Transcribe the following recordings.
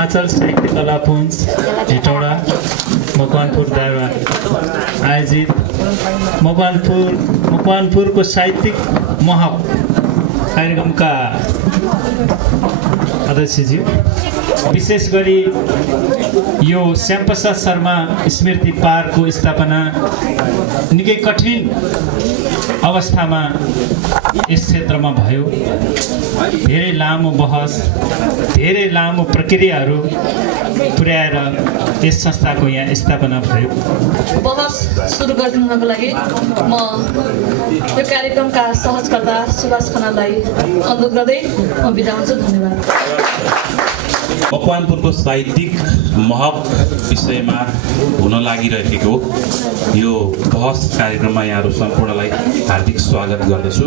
आँचल साहित्य कला पुञ्ज हेटौडा मकवानपुर दावा आयोजित मकवानपुरको साहित्यिक महक कार्यक्रमका अध्यक्षज्यू, विशेष गरी यो श्यामप्रसाद शर्मा स्मृति पार्कको स्थापना निकै कठिन अवस्थामा यस क्षेत्रमा भयो। धेरै लामो बहस, धेरै लामो प्रक्रियाहरू पुर्याएर यस संस्थाको यहाँ स्थापना भयो। बहस सुरु गरिदिनुको लागि म यो कार्यक्रमका सहजकर्ता सुभाष खनाललाई अनुरोध गर्दै म बिदा हुन्छु। धन्यवाद। मकवानपुरको साहित्यिक महक विषयमा हुन लागिरहेको यो बहस कार्यक्रममा यहाँहरू सम्पूर्णलाई हार्दिक स्वागत गर्दछु।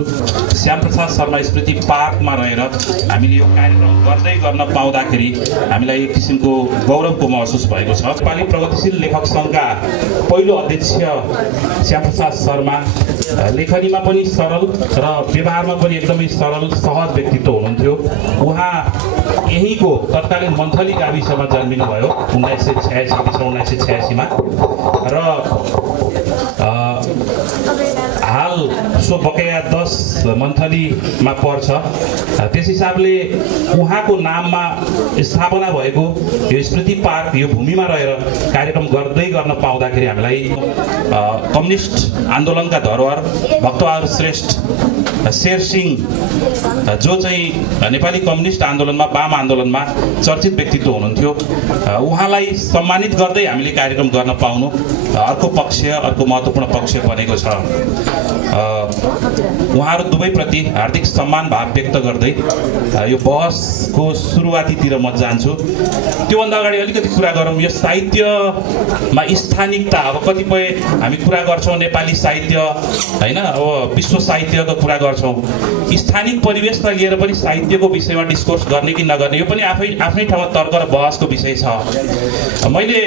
श्यामप्रसाद शर्मा स्मृति पार्कमा रहेर हामीले यो कार्यक्रम गर्दै गर्न पाउँदाखेरि हामीलाई एक किसिमको गौरवको महसुस भएको छ। नेपाली प्रगतिशील लेखक सङ्घका पहिलो अध्यक्ष श्यामप्रसाद शर्मा लेखनीमा पनि सरल र व्यवहारमा पनि एकदमै सरल सहज व्यक्तित्व हुनुहुन्थ्यो। उहाँ यहीँको तत्कालीन मन्थली गाविसमा जन्मिनुभयो 1986 मा र हाल सो बकेया 10 मन्थलीमा पर्छ। त्यस हिसाबले उहाँको नाममा स्थापना भएको यो स्मृति पार्क यो भूमिमा रहेर कार्यक्रम गर्दै गर्न पाउँदाखेरि हामीलाई कम्युनिस्ट आन्दोलनका धरोहर भक्तबहादुर श्रेष्ठ शेरसिंह जो चाहिँ नेपाली कम्युनिस्ट आन्दोलनमा वाम आन्दोलनमा चर्चित व्यक्तित्व हुनुहुन्थ्यो, उहाँलाई सम्मानित गर्दै हामीले कार्यक्रम गर्न पाउनु अर्को महत्त्वपूर्ण पक्ष बनेको छ। उहाँहरू दुवैप्रति हार्दिक सम्मान भाव व्यक्त गर्दै यो बहसको सुरुवातीतिर म जान्छु। त्योभन्दा अगाडि अलिकति कुरा गरौँ यो साहित्यमा स्थानिकता। अब कतिपय हामी कुरा गर्छौँ नेपाली साहित्य होइन, अब विश्व साहित्यको कुरा गर्छौँ, स्थानिक परिवेशलाई लिएर पनि साहित्यको विषयमा डिस्कोर्स गर्ने कि नगर्ने यो पनि आफ्नै ठाउँमा तर्क र बहसको विषय छ। मैले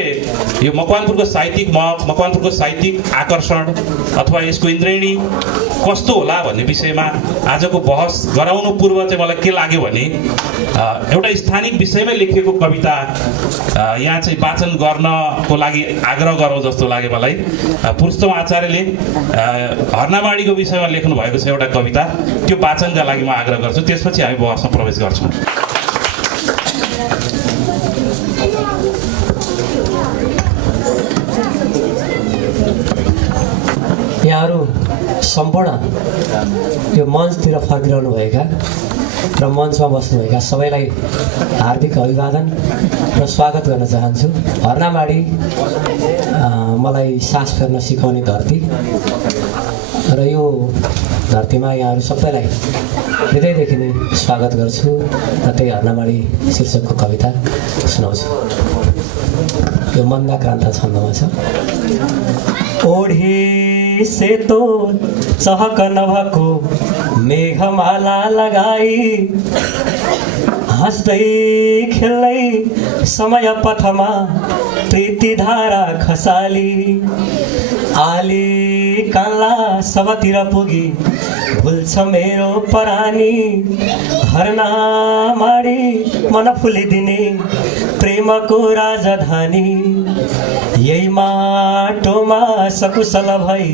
यो मकवानपुरको साहित्यिक आकर्षण अथवा यसको इन्द्रेणी कस्तो होला भन्ने विषयमा आजको बहस गराउनु पूर्व चाहिँ मलाई के लाग्यो भने एउटा स्थानिक विषयमै लेखिएको कविता यहाँ चाहिँ वाचन गर्नको लागि आग्रह गरौँ जस्तो लाग्यो मलाई। पुरुषोत्तम आचार्यले हर्नामाडीको विषयमा लेख्नु भएको छ एउटा कविता, त्यो वाचनका लागि म आग्रह गर्छु। त्यसपछि हामी बहसमा प्रवेश गर्छौँ। यहाँहरू सम्पूर्ण यो मञ्चतिर फर्किरहनुभएका र मञ्चमा बस्नुभएका सबैलाई हार्दिक अभिवादन र स्वागत गर्न चाहन्छु। हर्नामाडी मलाई सास फेर्न सिकाउने धरती र यो धरतीमा यहाँहरू सबैलाई हृदयदेखि नै स्वागत गर्छु र त्यही हर्नामाडी शीर्षकको कविता सुनाउँछु। यो मन्दाक्रान्त छन्दमा छ। ओढी सेतो चहक नभएको मेघमाला लगाई, हाँस्दै खेल्दै समय पथमा प्रीति धारा खसाली, आली काला सबतिर पुगी भुल्छ मेरो परानी, हर्नामाडी मन फुलिदिने प्रेमको राजधानी, यही माटोमा सकुशल भई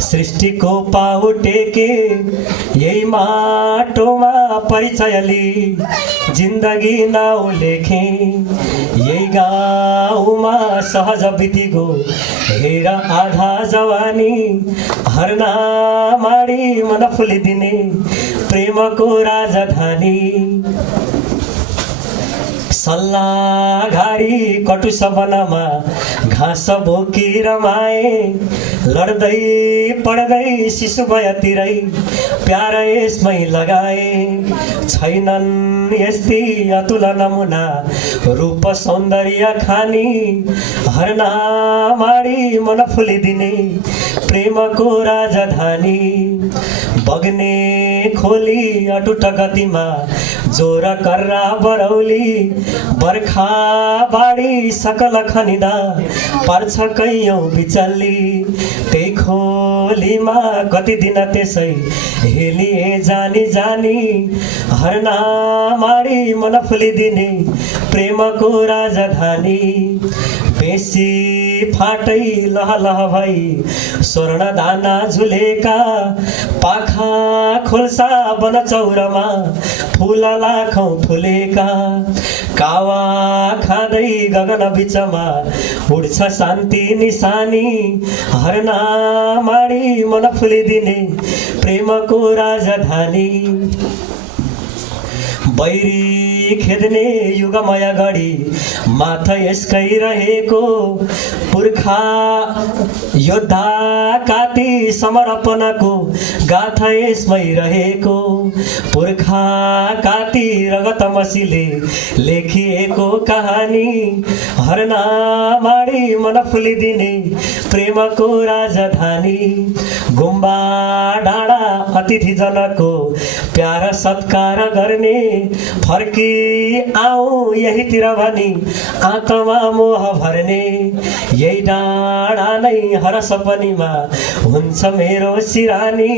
सृष्टिको पाउ टेके, यही माटोमा परिचय लिई जिन्दगी नाउ लेखे, यही गाउँमा सहज बितिगो हेर आधा जवानी, हर्नामाडी मन फुलिदिने प्रेमको राजधानी, सल्लाघारी कटु सपनामा घाँस बोकी रमाए, लड्दै पढ्दै शिशु भयतिरै प्यार यसमै लगाए, छैनन् यस्ती अतुल नमुना रूप सौन्दर्य खानी, हर्नामाडी मन फुलिदिने प्रेमको राजधानी, बग्ने खोली अटुट गतिमा जोर कर्रा बरौली बर्खा बाढी सकल खनिदा पर्छ कैयौँ बिचल्ली त्यही खोलीमा कति दिन त्यसै हेलिए जानी जानी हर्ना माडी मन फुलिदिने प्रेमको राजधानी बेसी फाटै लह लह भई स्वर्ण दाना झुलेका पाखा खोल्सा बन चौरमा फुल लाखौँ फुलेका कावा खाँदै गगन बिचमा उड्छ शान्ति निशानी हर्ना माडी मन फुलिदिने प्रेमको राजधानी बैरी खेद्ने युगमय गढी माथ यसकै रहेको पुर्खा योद्धा काती समर्पणको गाथा यसमै रहेको पुर्खा काती रगत मसीले लेखिएको कहानी हर्ना माडी मन फुलिदिने प्रेमको राजधानी गुम्बा डाँडा अतिथि जनको प्यार सत्कार गर्ने फर्की आऊ यहीतिर भनी आत्मा मोह भर्ने यही डाँडा नै हर सपनीमा हुन्छ मेरो सिरानी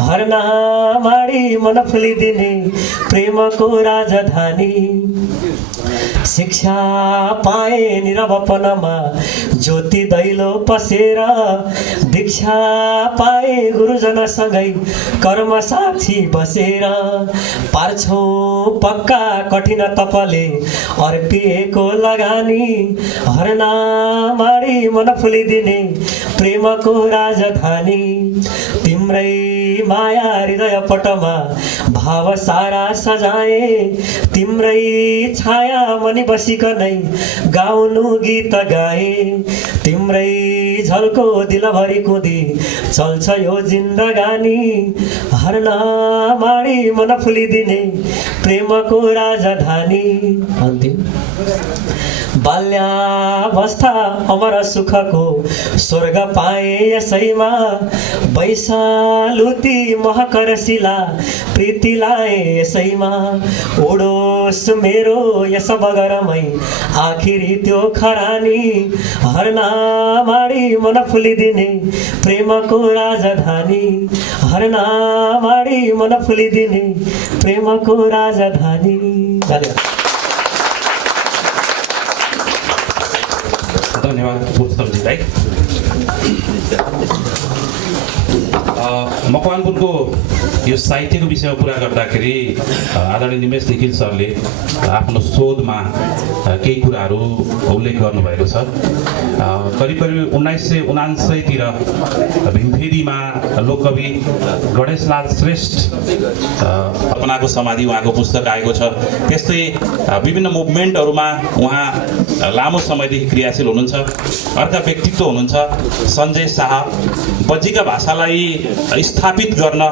हर्ना माडी मन फुलिदिने प्रेमको राजधानी शिक्षा पाए निरवपनमा ज्योति दैलो पसेर दीक्षा पाए गुरुजनसँगै कर्म साक्षी बसेर पार्छौ पक्का कठिन तपले अर्पिएको लगानी हर्ना माडी मन फुलिदिने प्रेमको राजधानी तिम्रै माया हृदय पटमा भाव सारा सजाए तिम्रै छाया मनि बसिकनै गाउनु गीत गाए तिम्रै झल्को दिलभरि कुदी चल्छ यो जिन्दगानी हर्ना माडी मन फुलिदिने प्रेमको राजधानी अन्तिम बाल्यावस्था अमर सुखको स्वर्ग पाए यसैमा वैशालुती महकर शिला प्रीति लाए यसैमा ओडोस मेरो यस बगरमै आखिरी त्यो खरानी हर्ना माडी मन फुलिदिने प्रेमको राजधानी हर्ना माडी मन फुलिदिने प्रेमको राजधानी। धन्यवाद पुष्पजीलाई। मकवानपुरको यो साहित्यको विषयमा कुरा गर्दाखेरि आदरणीय निमेश निखिल सरले आफ्नो शोधमा केही कुराहरू उल्लेख गर्नुभएको छ। करिब करिब 1979 भीमफेदीमा लोककवि गणेशलाल श्रेष्ठ अपनाको समाधि उहाँको पुस्तक आएको छ। त्यस्तै विभिन्न मुभमेन्टहरूमा उहाँ लामो समयदेखि क्रियाशील हुनुहुन्छ। अर्का व्यक्तित्व हुनुहुन्छ सञ्जय शाह। बज्जीका भाषालाई स्थापित गर्न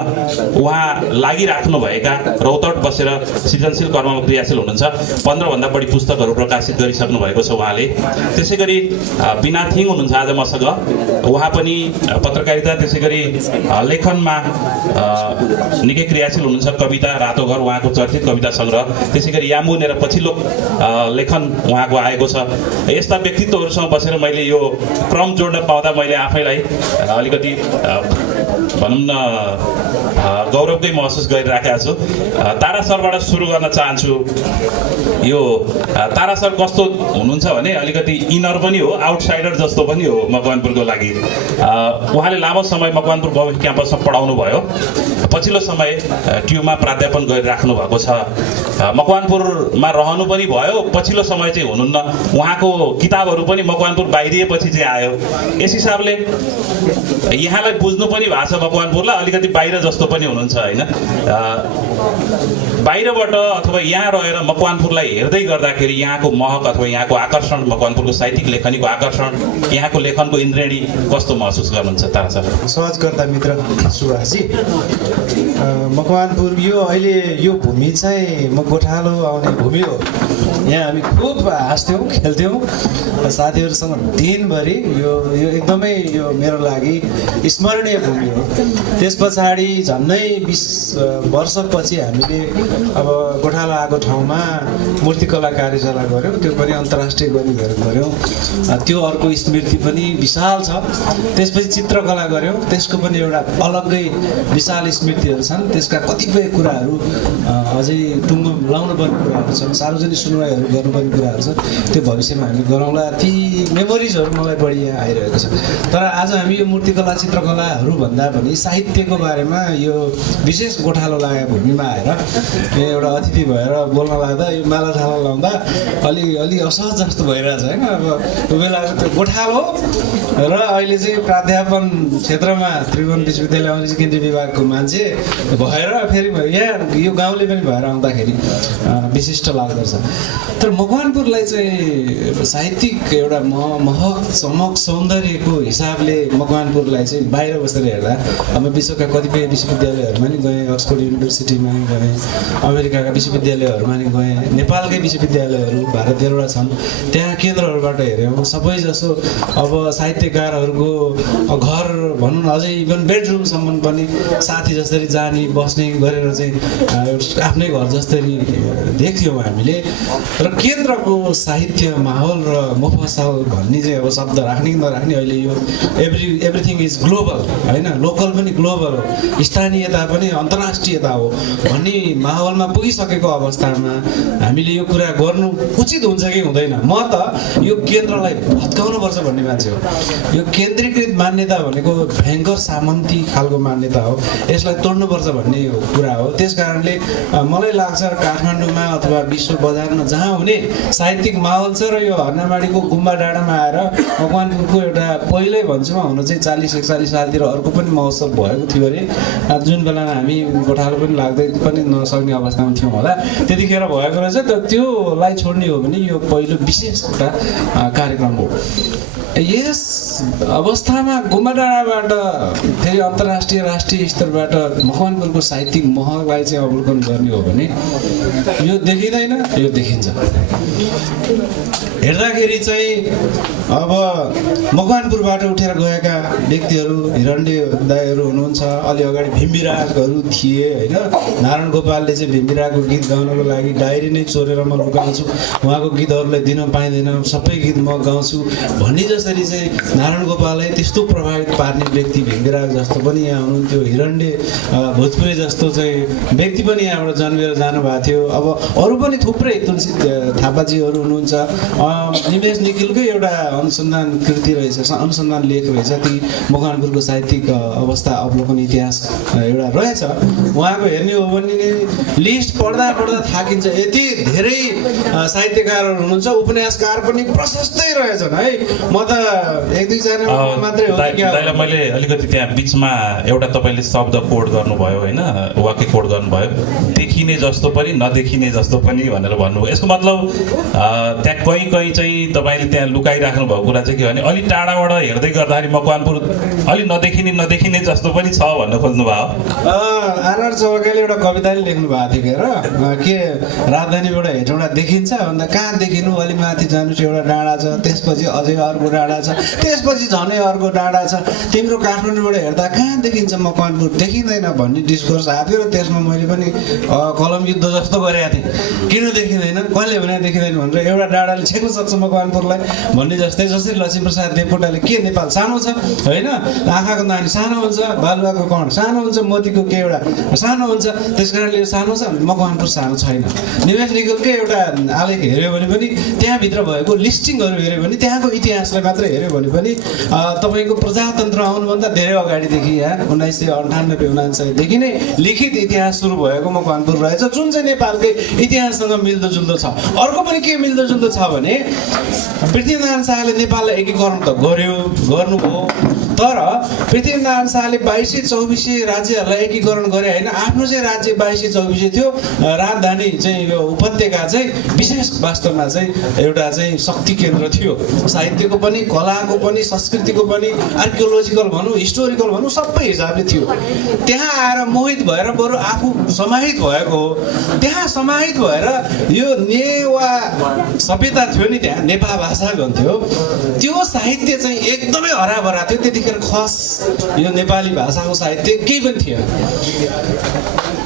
उहाँ लागिराख्नुभएका रौतहट बसेर सृजनशील कर्ममा क्रियाशील हुनुहुन्छ। 15 भन्दा बढी पुस्तकहरू प्रकाशित गरिसक्नु भएको छ उहाँले। त्यसै गरी बिना थिङ हुनुहुन्छ आज मसँग। उहाँ पनि पत्रकारिता त्यसै गरी लेखनमा निकै क्रियाशील हुनुहुन्छ। कविता रातो घर उहाँको चर्चित कविता सङ्ग्रह, त्यसै गरी यामु नेर पछिल्लो लेखन उहाँको आएको छ। यस्ता व्यक्तित्वहरूसँग बसेर मैले यो क्रम जोड्न पाउँदा मैले आफैलाई अलिकति भनौँ न गौरवकै महसुस गरिराखेको छु। तारा सरबाट सुरु गर्न चाहन्छु। यो तारा सर कस्तो हुनुहुन्छ भने अलिकति इनर पनि हो, आउटसाइडर जस्तो पनि हो मकवानपुरको लागि। उहाँले लामो समय मकवानपुर गभर्मेन्ट क्याम्पसमा पढाउनु भयो। पछिल्लो समय ट्युमा प्राध्यापन गरिराख्नु भएको छ। मकवानपुरमा रहनु पनि भयो। पछिल्लो समय चाहिँ हुनुहुन्न। उहाँको किताबहरू पनि मकवानपुर बाहिरिएपछि चाहिँ आयो। यस हिसाबले यहाँलाई बुझ्नु पनि भएको छ मकवानपुरलाई, अलिकति बाहिर जस्तो पनि हुनुहुन्छ होइन। बाहिरबाट अथवा यहाँ रहेर मकवानपुरलाई हेर्दै गर्दाखेरि यहाँको महक अथवा यहाँको आकर्षण, मकवानपुरको साहित्यिक लेखनीको आकर्षण, यहाँको लेखनको इन्द्रेणी कस्तो महसुस गर्नुहुन्छ तारा सर? सहजकर्ता मित्र सुभाषजी, मकवानपुर यो अहिले यो भूमि चाहिँ म गोठालो आउने भूमि हो। यहाँ हामी खुब हाँस्थ्यौँ खेल्थ्यौँ साथीहरूसँग दिनभरि यो एकदमै यो मेरो लागि स्मरणीय भूमि हो। त्यस पछाडि झन्डै 20 वर्षपछि हामीले अब गोठाला आएको ठाउँमा मूर्तिकला कार्यशाला गऱ्यौँ, त्यो पनि अन्तर्राष्ट्रिय गऱ्यौँ। त्यो अर्को स्मृति पनि विशाल छ। त्यसपछि चित्रकला गऱ्यौँ, त्यसको पनि एउटा अलग्गै विशाल स्मृतिहरू छन्। त्यसका कतिपय कुराहरू अझै टुङ्गो लाउनु पर्ने कुराहरू छन्, सार्वजनिक सुनवाईहरू गर्नुपर्ने कुराहरू छन्, त्यो भविष्यमा हामी गरौँला। ती मेमोरिजहरू मलाई बढी यहाँ आइरहेको छ। तर आज हामी यो मूर्तिकला चित्रकलाहरू भन्दा पनि साहित्यको बारेमा यो विशेष गोठालो लागेको भूमिमा आएर एउटा अतिथि भएर बोल्न लाग्दा यो मालाठाला लाउँदा अलि असहज जस्तो भइरहेछ होइन। अब त्यो बेलाको त्यो गोठालो र अहिले चाहिँ प्राध्यापन क्षेत्रमा त्रिभुवन विश्वविद्यालय अङ्ग्रेजी केन्द्रीय विभागको मान्छे भएर फेरि यहाँ यो गाउँले पनि भएर आउँदाखेरि विशिष्ट लाग्दछ। तर मकवानपुरलाई चाहिँ साहित्यिक एउटा महक चमक सौन्दर्यको हिसाबले मकवानपुरलाई चाहिँ बाहिर बसेर हेर्दा अब विश्वका कतिपय विश्वविद्यालयहरूमा नि गएँ, अक्सफोर्ड युनिभर्सिटीमा गएँ, अमेरिकाका विश्वविद्यालयहरूमा नि गएँ, नेपालकै विश्वविद्यालयहरू भारत 13वटा छन्, त्यहाँ केन्द्रहरूबाट हेऱ्यौँ। सबैजसो अब साहित्यकारहरूको घर भनौँ न, अझै इभन बेडरुमसम्म पनि साथी जसरी जाने बस्ने गरेर चाहिँ आफ्नै घर जसरी देख्थ्यौँ हामीले। र केन्द्रको साहित्य माहौल र मुफसल भन्ने चाहिँ अब शब्द राख्ने कि नराख्ने, अहिले यो एभ्रिथिङ इज ग्लोबल होइन, लोकल पनि ग्लोबल हो, स्थानीयता पनि अन्तर्राष्ट्रियता हो भन्ने माहौलमा पुगिसकेको अवस्थामा हामीले यो कुरा गर्नु उचित हुन्छ कि हुँदैन। म त यो केन्द्रलाई भत्काउनुपर्छ भन्ने मान्छे हो। यो केन्द्रीकृत मान्यता भनेको भयङ्कर सामन्ती खालको मान्यता हो, यसलाई तोड्नुपर्छ भन्ने कुरा हो। त्यस कारणले मलाई लाग्छ काठमाडौँमा अथवा विश्व बजारमा जहाँ हुने साहित्यिक माहौल छ र यो हर्नामाडीको गुम्बा डाँडामा आएर मकवानपुरको एउटा पहिल्यै भन्छु म हुन चाहिँ 40-41 सालतिर अर्को पनि महोत्सव भएको थियो अरे, जुन बेलामा हामी गोठालो पनि लाग्दै पनि नसक्ने अवस्थामा थियौँ होला, त्यतिखेर भएको रहेछ। त त्योलाई छोड्ने हो भने यो पहिलो विशेष एउटा कार्यक्रम हो। यस अवस्थामा गुम्बा डाँडाबाट फेरि अन्तर्राष्ट्रिय राष्ट्रिय स्तरबाट मकवानपुरको साहित्यिक महललाई चाहिँ अवलोकन गर्ने हो भने यो देखिँदैन, यो देखिन्छ। हेर्दाखेरि चाहिँ अब मकवानपुरबाट उठेर गएका व्यक्तिहरू हिरण्य दाईहरू हुनुहुन्छ, अलि अगाडि भिम्बिरागहरू थिए होइन। नारायण गोपालले चाहिँ भिम्बिरागको गीत गाउनको लागि डायरी नै चोरेर म गाउँछु, उहाँको गीतहरूलाई दिन पाइँदैन, सबै गीत म गाउँछु भन्ने जसरी चाहिँ नारायण गोपाललाई त्यस्तो प्रभावित पार्ने व्यक्ति भिम्बिराग जस्तो पनि यहाँ हुनुहुन्थ्यो। हिरण्य भोजपुरी जस्तो चाहिँ व्यक्ति पनि यहाँबाट जन्मेर जानुभएको थियो। अब अरू पनि थुप्रै तुलसी थापाजीहरू हुनुहुन्छ। निमेश निखिलकै एउटा अनुसन्धान कृति रहेछ, अनुसन्धान लेख रहेछ, ती मकवानपुरको साहित्यिक अवस्था अवलोकन इतिहास एउटा रहेछ। उहाँको हेर्ने हो भने लिस्ट पढ्दा थाकिन्छ, यति धेरै साहित्यकारहरू हुनुहुन्छ। उपन्यासकार पनि प्रशस्तै रहेछन् है। म त 1-2 जना मात्रै हो कि दाइलाई मैले अलिकति त्यहाँ बिचमा एउटा तपाईँले शब्द कोड गर्नुभयो होइन, वाक्य कोड गर्नुभयो, देखिने जस्तो पनि नदेखिने जस्तो पनि भनेर भन्नुभयो। यसको मतलब त्यहाँ कहीँ चाहिँ तपाईँले त्यहाँ लुकाइराख्नु भएको कुरा चाहिँ के भने अलि टाढाबाट हेर्दै गर्दाखेरि मकवानपुर अलि नदेखिने जस्तो पनि छ भन्न खोज्नु भयो। आरआर चौरकाले एउटा कविता नै लेख्नु भएको थियो के राजधानीबाट हेटौँडा देखिन्छ भन्दा कहाँ देखिनु, अलि माथि जानु एउटा डाँडा छ, त्यसपछि अझै अर्को डाँडा छ, त्यसपछि झनै अर्को डाँडा छ, तिम्रो काठमाडौँबाट हेर्दा कहाँ देखिन्छ मकवानपुर, देखिँदैन भन्ने डिस्कोर्स आएको थियो। र त्यसमा मैले पनि कलम युद्ध जस्तो गरेको थिएँ, किन देखिँदैन, कसले भने देखिँदैन भनेर एउटा डाँडाले छेक्न सक्छ मकवानपुरलाई भन्ने जस्तै। जसरी लक्ष्मीप्रसाद देवकोटाले के नेपाल सानो छ होइन, आँखाको नानी सानो हुन्छ, बालुवाको कण सानो हुन्छ, मोतीको के एउटा सानो हुन्छ, त्यस कारणले यो सानो छ, मकवानपुर सानो छैन। निमेश निखिलकै एउटा आलेख हेऱ्यो भने पनि त्यहाँभित्र भएको लिस्टिङहरू हेऱ्यो भने त्यहाँको इतिहासलाई मात्र हेऱ्यो भने पनि तपाईँको प्रजातन्त्र आउनुभन्दा धेरै अगाडिदेखि यहाँ 1998-1999देखि नै लिखित इतिहास सुरु भएको मकवानपुर रहेछ, जुन चाहिँ नेपालकै इतिहाससँग मिल्दोजुल्दो छ। अर्को पनि के मिल्दोजुल्दो छ भने पृथ्वीनारायण शाहले नेपाललाई एकीकरण त गर्नुभयो, तर पृथ्वीनारायण शाहले 2200-2400 राज्यहरूलाई एकीकरण गरे होइन। आफ्नो चाहिँ राज्य 2200-2400 थियो। राजधानी चाहिँ यो उपत्यका चाहिँ विशेष वास्तवमा चाहिँ एउटा चाहिँ शक्ति केन्द्र थियो। साहित्यको पनि, कलाको पनि, संस्कृतिको पनि, आर्कियोलोजिकल भनौँ, हिस्टोरिकल भनौँ, सबै हिसाबले थियो। त्यहाँ आएर मोहित भएर बरु आफू समाहित भएको हो। त्यहाँ समाहित भएर यो नेवा सभ्यता थियो नि, त्यहाँ नेपाल भाषा भन्थ्यो, त्यो साहित्य चाहिँ एकदमै हराभरा थियो। त्यतिखेर खस यो नेपाली भाषाको साहित्य केही पनि थिएन।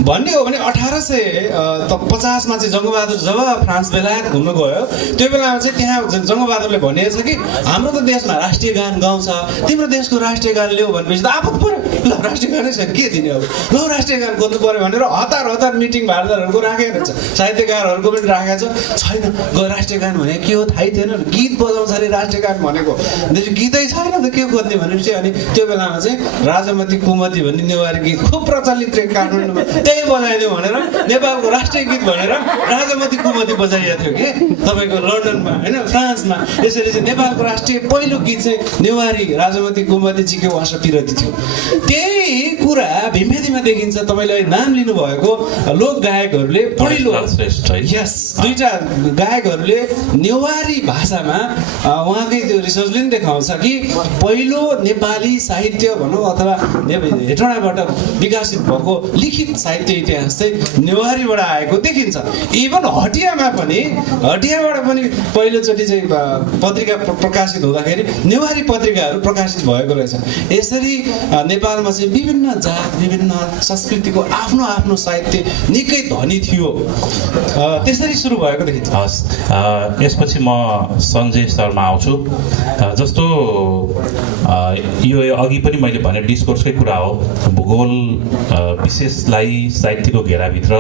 भन्ने हो भने 1850 मा चाहिँ जङ्गबहादुर जब फ्रान्स बेलायत घुम्न गयो, त्यो बेलामा चाहिँ त्यहाँ जङ्गबहादुरले भनेको छ कि हाम्रो त देशमा राष्ट्रिय गान गाउँछ, तिम्रो देशको राष्ट्रिय गान ल्याऊ भनेपछि त आपत पऱ्यो। ल राष्ट्रिय गानै छैन, के दिने अब, ल राष्ट्रिय गान खोज्नु पऱ्यो भनेर हतार मिटिङ भारतहरूको राखेको छ, साहित्यकारहरूको पनि राखेको छैन। राष्ट्रिय गान भने के हो थाहै थिएन, गीत बजाउँछ अरे राष्ट्रिय गान भनेको, गीतै छैन त के खोज्ने भनेपछि अनि त्यो बेलामा चाहिँ राजमती कुमती भन्ने नेवारी गीत खुब प्रचलित थियो काठमाडौँमा, त्यही बजाइदिउँ भनेर नेपालको राष्ट्रिय गीत भनेर राजमती कुमती बजाइएको थियो कि तपाईँको लन्डनमा होइन, फ्रान्समा। यसरी चाहिँ नेपालको राष्ट्रिय पहिलो गीत चाहिँ नेवारी राजमती कुमती जीको वासा पिरती थियो। त्यही कुरा भीमभेदीमा देखिन्छ। तपाईँले नाम लिनुभएको लोक गायकहरूले पहिलो यस दुईटा गायकहरूले नेवारी भाषामा उहाँकै त्यो रिसर्चले पनि देखाउँछ कि पहिलो नेपाली साहित्य भनौँ अथवा हेटौँडाबाट विकसित भएको लिखित साहित्य इतिहास चाहिँ नेवारीबाट आएको देखिन्छ। इभन हटियाबाट पनि पहिलोचोटि चाहिँ पत्रिका प्रकाशित हुँदाखेरि नेवारी पत्रिकाहरू प्रकाशित भएको रहेछ। यसरी नेपालमा चाहिँ विभिन्न जात, विभिन्न संस्कृतिको आफ्नो आफ्नो साहित्य निकै धनी थियो। त्यसरी सुरु भएको देखिन्छ। हस्, यसपछि म सञ्जय शर्मा आउँछु। जस्तो यो अघि पनि मैले भने डिस्कोर्सकै कुरा हो। भूगोल विशेषलाई साहित्यको घेराभित्र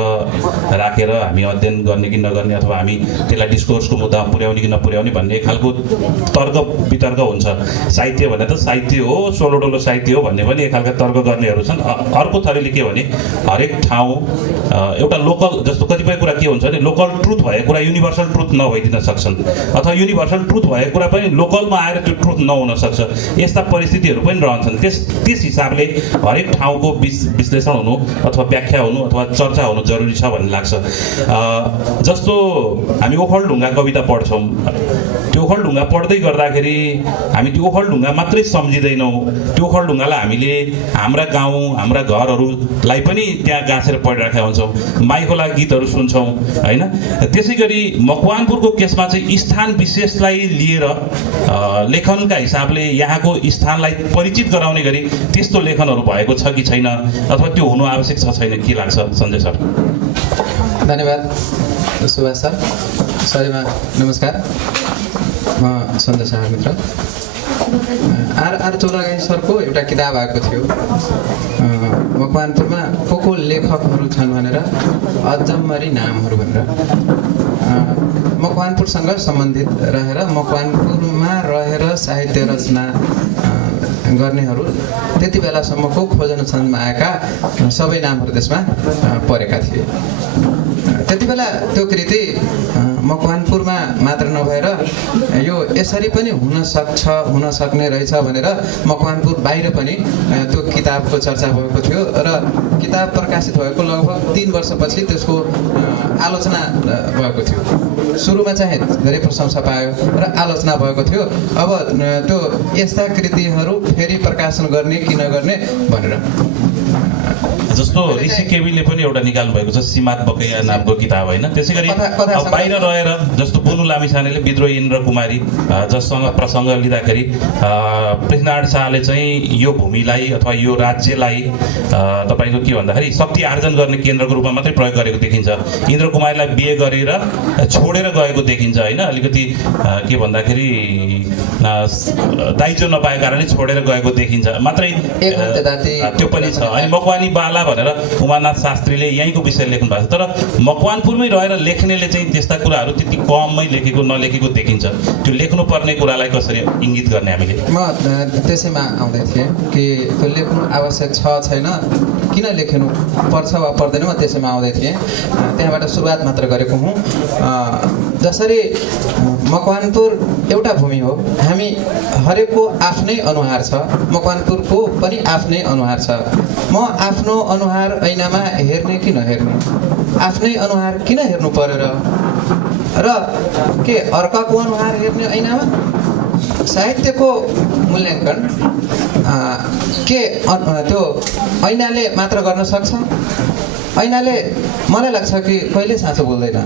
राखेर हामी अध्ययन गर्ने कि नगर्ने अथवा हामी त्यसलाई डिस्कोर्सको मुद्दामा पुर्याउने कि नपुर्याउने भन्ने खालको तर्क वितर्क हुन्छ। साहित्य भने त साहित्य हो, सोलोडोलो साहित्य हो भन्ने पनि एक खालका तर्क गर्नेहरू छन्। अर्को थरीले के भने हरेक ठाउँ एउटा लोकल, जस्तो कतिपय कुरा के हुन्छ भने लोकल ट्रुथ भएको कुरा युनिभर्सल ट्रुथ नभइदिन सक्छन्, अथवा युनिभर्सल ट्रुथ भएको कुरा पनि लोकलमा आएर त्यो ट्रुथ नहुन सक्छ। यस्ता परिस्थितिहरू पनि रहन्छन्। त्यस हिसाबले हरेक ठाउँको विश्लेषण हुनु अथवा व्याख्या हुनु अथवा चर्चा हुनु जरुरी छ भन्ने लाग्छ। जस्तो हामी ओखलढुङ्गा कविता पढ्छौँ, त्यो ओखलढुङ्गा पढ्दै गर्दाखेरि हामी त्यो ओखलढुङ्गा मात्रै सम्झिँदैनौँ। त्यो ओखलढुङ्गालाई हामीले हाम्रा गाउँ, हाम्रा घरहरूलाई पनि त्यहाँ गाँसेर पढिराखेका हुन्छौँ। माइखोला गीतहरू सुन्छौँ होइन। त्यसै गरी मकवानपुरको केसमा चाहिँ स्थान विशेषलाई लिएर लेखनका हिसाबले यहाँको स्थानलाई परिचित गराउने गरी त्यस्तो लेखनहरू भएको छ कि छैन, अथवा त्यो हुनु आवश्यक छ छैन, के लाग्छ सञ्जय सर? धन्यवाद सुभाष सर। सबैमा नमस्कार। म सञ्जय शाह मित्र। आर चौलागाई सरको एउटा किताब आएको थियो, मकवानपुरमा को लेखकहरू छन् भनेर, अजम्मरी नामहरू भनेर। मकवानपुरसँग सम्बन्धित रहेर मकवानपुरमा रहेर साहित्य रचना गर्नेहरू त्यति बेलासम्मको खोजन छन्दमा आएका सबै नामहरू त्यसमा परेका थिए। त्यति बेला त्यो कृति मकवानपुरमा मात्र नभएर यो यसरी पनि हुन सक्ने रहेछ भनेर मकवानपुर बाहिर पनि त्यो किताबको चर्चा भएको थियो र किताब प्रकाशित भएको लगभग 3 वर्षपछि त्यसको आलोचना भएको थियो। सुरुमा चाहिँ धेरै प्रशंसा पायो र आलोचना भएको थियो। अब त्यो यस्ता कृतिहरू फेरि प्रकाशन गर्ने कि नगर्ने भनेर। जस्तो ऋषि केवीले पनि एउटा निकाल्नु भएको छ सीमात बकैया नामको किताब होइन। त्यसै गरी बाहिर रहेर जस्तो बोलु लामिछानेले विद्रोही इन्द्र कुमारी जससँग प्रसङ्ग लिँदाखेरि पृथ्वीनारायण शाहले चाहिँ यो भूमिलाई अथवा यो राज्यलाई तपाईँको के भन्दाखेरि शक्ति आर्जन गर्ने केन्द्रको रूपमा मात्रै प्रयोग गरेको देखिन्छ। इन्द्र कुमारीलाई बिहे गरेर छोडेर गएको देखिन्छ होइन। अलिकति के भन्दाखेरि दाइजो नपाएको कारणले छोडेर गएको देखिन्छ मात्रै, त्यो पनि छ। अनि मकवानी बाला भनेर उमानाथ शास्त्रीले यहीँको विषय लेख्नु भएको छ। तर मकवानपुरमै रहेर लेख्नेले चाहिँ त्यस्ता कुराहरू त्यति कममै लेखेको नलेखेको देखिन्छ। त्यो लेख्नुपर्ने कुरालाई कसरी इङ्गित गर्ने हामीले? म त्यसैमा आउँदै थिएँ कि त्यो लेख्नु आवश्यक छ छैन, किन लेख्नु पर्छ वा पर्दैन, म त्यसैमा आउँदै थिएँ। त्यहाँबाट सुरुवात मात्र गरेको हुँ। जसरी मकवानपुर एउटा भूमि हो, हामी हरेकको आफ्नै अनुहार छ, मकवानपुरको पनि आफ्नै अनुहार छ। म आफ्नो अनुहार ऐनामा हेर्ने कि नहेर्ने, आफ्नै अनुहार किन हेर्नु पर्यो र के अर्काको अनुहार हेर्ने ऐनामा? साहित्यको मूल्याङ्कन के त्यो ऐनाले मात्र गर्न सक्छ? ऐनाले मलाई लाग्छ कि कहिले साँचो बोल्दैन,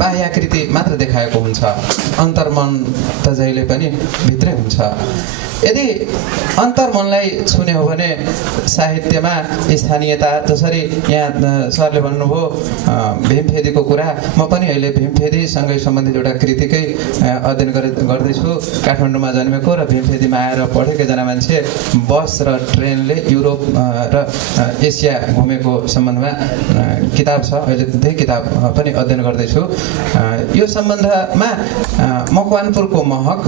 बाह्याकृति मात्र देखाएको हुन्छ, अन्तर्मन त जहिले पनि भित्रै हुन्छ। यदि अन्तर्मनलाई छुने हो भने साहित्यमा स्थानीयता, जसरी यहाँ सरले भन्नुभयो भीमफेदीको कुरा, म पनि अहिले भीमफेदीसँगै सम्बन्धित एउटा कृतिकै अध्ययन गर्दैछु। काठमाडौँमा जन्मेको र भीमफेदीमा आएर पढेको एकजना मान्छे बस र ट्रेनले युरोप र एसिया घुमेको सम्बन्धमा किताब छ, अहिले त्यही किताब पनि अध्ययन गर्दैछु। यो सम्बन्धमा मकवानपुरको महक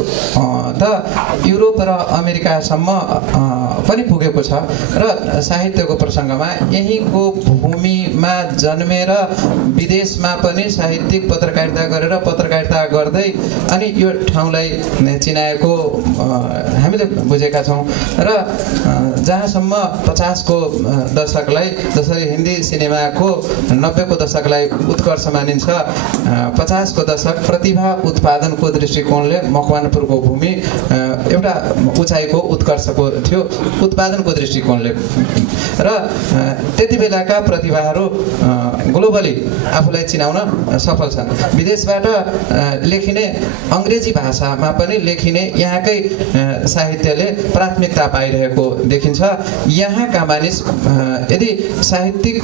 त युरोप र अमेरिकासम्म पनि पुगेको छ र साहित्यको प्रसङ्गमा यहीँको भूमिमा जन्मेर विदेशमा पनि साहित्यिक पत्रकारिता गरेर पत्रकारिता गर्दै अनि यो ठाउँलाई चिनाएको हामीले बुझेका छौँ। र जहाँसम्म 50 को दशकलाई, जसरी हिन्दी सिनेमाको 90 को दशकलाई उत्कर्ष मानिन्छ, 50 को दशक प्रतिभा उत्पादनको दृष्टिकोणले मकवानपुरको भूमि एउटा उचाइको उत्कर्षको थियो उत्पादनको दृष्टिकोणले। र त्यति बेलाका प्रतिभाहरू ग्लोबली आफूलाई चिनाउन सफल छन्। विदेशबाट लेखिने अङ्ग्रेजी भाषामा पनि लेखिने यहाँकै साहित्यले प्राथमिकता पाइरहेको देखिन्छ। यहाँका मानिस यदि साहित्यिक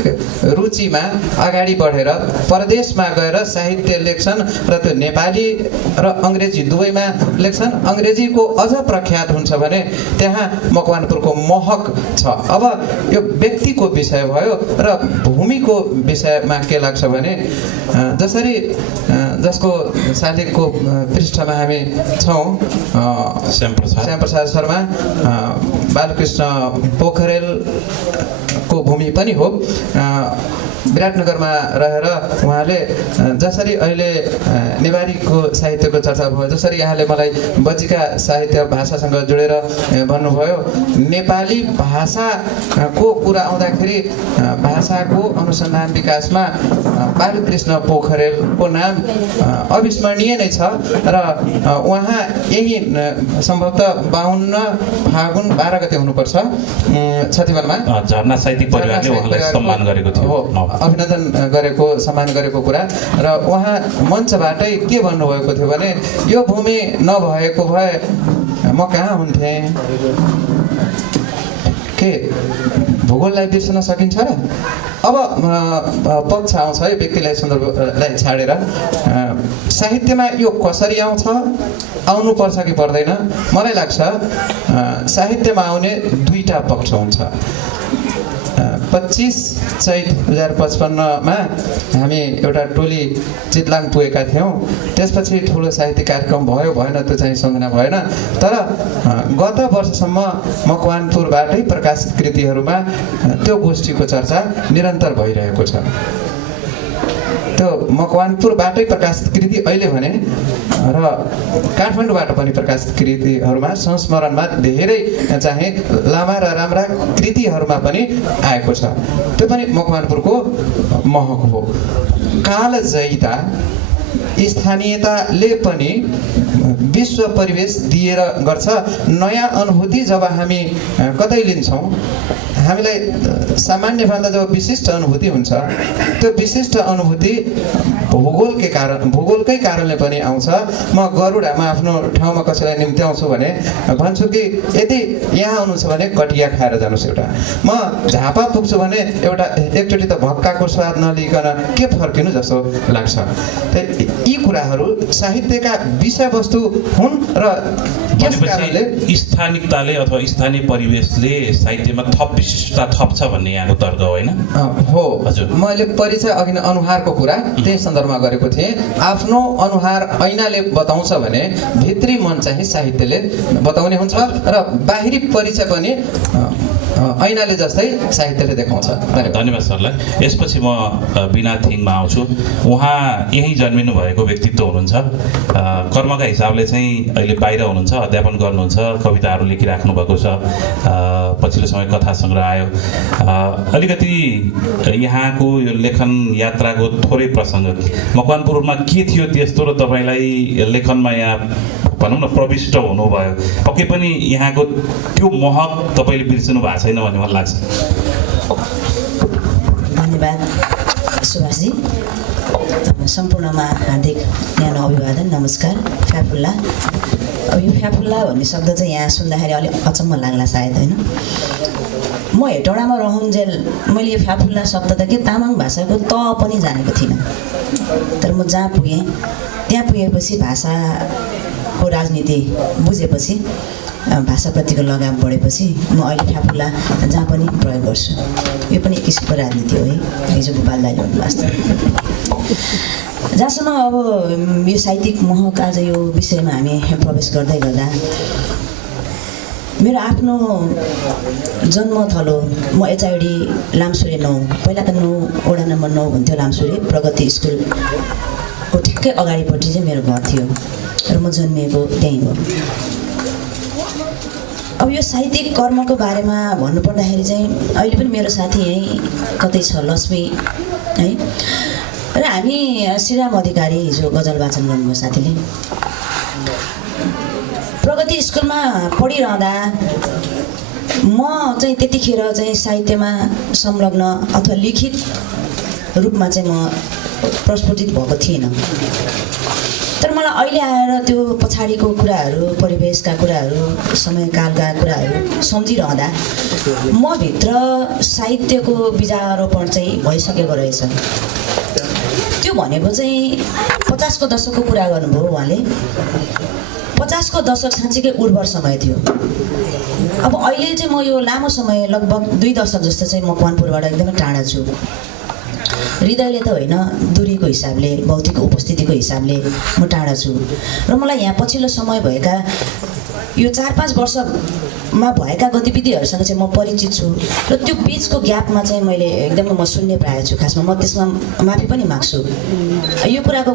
रुचिमा अगाडि बढेर परदेशमा गएर साहित्य लेख्छन् र त्यो नेपाली र अङ्ग्रेजी दुवैमा लेख्छन्, अङ्ग्रेजीको अझ प्रख्यात हुन्छ भने त्यहाँ मकवानपुरको महक छ। अब यो व्यक्तिको विषय भयो र भूमिको विषयमा के लाग्छ भने जसरी जसको शालिगको पृष्ठमा हामी छौँ, श्यामप्रसाद शर्मा, बालकृष्ण पोखरेलको भूमि पनि हो। विराटनगरमा रहेर उहाँले जसरी अहिले नेवारीको साहित्यको चर्चा भयो, जसरी यहाँले मलाई बज्जीका साहित्य भाषासँग जोडेर भन्नुभयो, नेपाली भाषाको कुरा आउँदाखेरि भाषाको अनुसन्धान विकासमा बालकृष्ण पोखरेलको नाम अविस्मरणीय नै छ। र उहाँ यही सम्भवतः 52 फागुन 12 गते हुनुपर्छ छतिवनमा झरना साहित्यिक परिवारले उहाँलाई सम्मान गरेको थियो, अभिनन्दन गरेको, सम्मान गरेको कुरा। र उहाँ मञ्चबाटै के भन्नुभएको थियो भने यो भूमि नभएको भए म कहाँ हुन्थेँ? के भूगोललाई बिर्सन सकिन्छ र? अब पक्ष आउँछ है, व्यक्तिलाई सन्दर्भलाई छाडेर साहित्यमा यो कसरी आउँछ, आउनुपर्छ कि पर्दैन? मलाई लाग्छ साहित्यमा आउने दुईटा पक्ष हुन्छ। 25 चैत 2055 हामी एउटा टोली चितलाङ पुगेका थियौँ। त्यसपछि ठुलो साहित्यिक कार्यक्रम भयो भएन त्यो चाहिँ सम्झना भएन। तर गत वर्षसम्म मकवानपुरबाटै प्रकाशित कृतिहरूमा त्यो गोष्ठीको चर्चा निरन्तर भइरहेको छ। त्यो मकवानपुरबाटै प्रकाशित कृति अहिले भने र काठमाडौँबाट पनि प्रकाशित कृतिहरूमा संस्मरणमा धेरै चाहिँ लामा र राम्रा कृतिहरूमा पनि आएको छ। त्यो पनि मकवानपुरको महक हो। कालजयिता स्थानीयताले पनि विश्व परिवेश दिएर गर्छ। नयाँ अनुभूति जब हामी कतै लिन्छौँ, हामीलाई सामान्यभन्दा जब विशिष्ट अनुभूति हुन्छ, त्यो विशिष्ट अनुभूति भूगोलकै कारणले पनि आउँछ। म गरुडामा आफ्नो ठाउँमा कसैलाई निम्त्याउँछु भने भन्छु कि यदि यहाँ आउनु छ भने कटिया खाएर जानुहोस् एउटा, म झापा पुग्छु भने एउटा एकचोटि त भक्काको स्वाद नलिकन के फर्किनु जस्तो लाग्छ। यी कुराहरू साहित्यका विषयवस्तु हुन् र यस कारणले स्थानिकताले अथवा स्थानीय परिवेशले साहित्यमा थप विशिष्टता थप्छ भन्ने यहाँको तर्क होइन? हो हजुर। मैले परिचय अघि नै अनुहारको कुरा त्यही सन्दर्भमा गरेको थिएँ। आफ्नो अनुहार ऐनाले बताउँछ भने भित्री मन चाहिँ साहित्यले बताउने हुन्छ र बाहिरी परिचय पनि ऐनाले जस्तै साहित्यले देखाउँछ। धन्यवाद सरलाई। यसपछि म बिना थिङमा आउँछु। उहाँ यहीँ जन्मिनु भएको व्यक्तित्व हुनुहुन्छ। कर्मका हिसाबले चाहिँ अहिले बाहिर हुनुहुन्छ, अध्यापन गर्नुहुन्छ, कविताहरू लेखिराख्नु भएको छ। पछिल्लो समय कथा सङ्ग्रह आयो। अलिकति यहाँको यो लेखन यात्राको थोरै प्रसङ्ग मकवानपुरमा के थियो त्यस्तो र तपाईँलाई लेखनमा यहाँ भनौँ न प्रविष्ट हुनुभयो, पक्कै पनि यहाँको त्यो महक तपाईँले बिर्सनु भएको छैन भन्ने मलाई लाग्छ। धन्यवाद सुभाषजी। सम्पूर्णमा हार्दिक न्यानो अभिवादन, नमस्कार। फ्याफुल्ला, अब यो फ्याफुल्ला भन्ने शब्द चाहिँ यहाँ सुन्दाखेरि अलिक अचम्म लाग्ला सायद, होइन? म हेटौँडामा रहन्जेल मैले यो फ्याफुल्ला शब्द त के तामाङ भाषाको त पनि जानेको थिइनँ। तर म जहाँ पुगेँ त्यहाँ पुगेपछि भाषाको राजनीति बुझेपछि, भाषाप्रतिको लगाव बढेपछि म अहिले फ्याफुल्ला जहाँ पनि प्रयोग गर्छु। यो पनि एक किसिमको राजनीति हो है, हिजो गोपाल दाइले भन्नुभएको छ। जहाँसम्म अब यो साहित्यिक महक आज यो विषयमा हामी प्रवेश गर्दै गर्दा मेरो आफ्नो जन्मथलो म एचआइडी लामसुरे 9, पहिला त 9 वडा नम्बर 9 हुन्थ्यो लामसुरे, प्रगति स्कुलको ठिक्कै अगाडिपट्टि चाहिँ मेरो घर थियो र म जन्मिएको त्यहीँ हो। अब यो साहित्यिक कर्मको बारेमा भन्नुपर्दाखेरि चाहिँ अहिले पनि मेरो साथी यहीँ कतै छ, लक्ष्मी है, र हामी श्रीराम अधिकारी हिजो गजल वाचन गर्नुभयो साथीले। प्रगति स्कुलमा पढिरहँदा म चाहिँ त्यतिखेर चाहिँ साहित्यमा संलग्न अथवा लिखित रूपमा चाहिँ म प्रस्फुटित भएको थिइनँ। तर मलाई अहिले आएर त्यो पछाडिको कुराहरू, परिवेशका कुराहरू, समयकालका कुराहरू सम्झिरहँदा म भित्र साहित्यको बीजारोपण चाहिँ भइसकेको रहेछ। त्यो भनेको चाहिँ 50 को दशकको कुरा गर्नुभयो उहाँले। 50 को दशक साँच्चीकै उर्वर समय थियो। अब अहिले चाहिँ म यो लामो समय लगभग 2 दशक जस्तो चाहिँ म मकवानपुरबाट एकदमै टाढा छु। हृदयले त होइन, दूरीको हिसाबले, भौतिक उपस्थितिको हिसाबले म टाढा छु। र मलाई यहाँ पछिल्लो समय भएका यो 4-5 वर्षमा भएका गतिविधिहरूसँग चाहिँ म परिचित छु र त्यो बिचको ग्यापमा चाहिँ मैले एकदमै म शून्य पाएको छु। खासमा म त्यसमा माफी पनि माग्छु। यो कुराको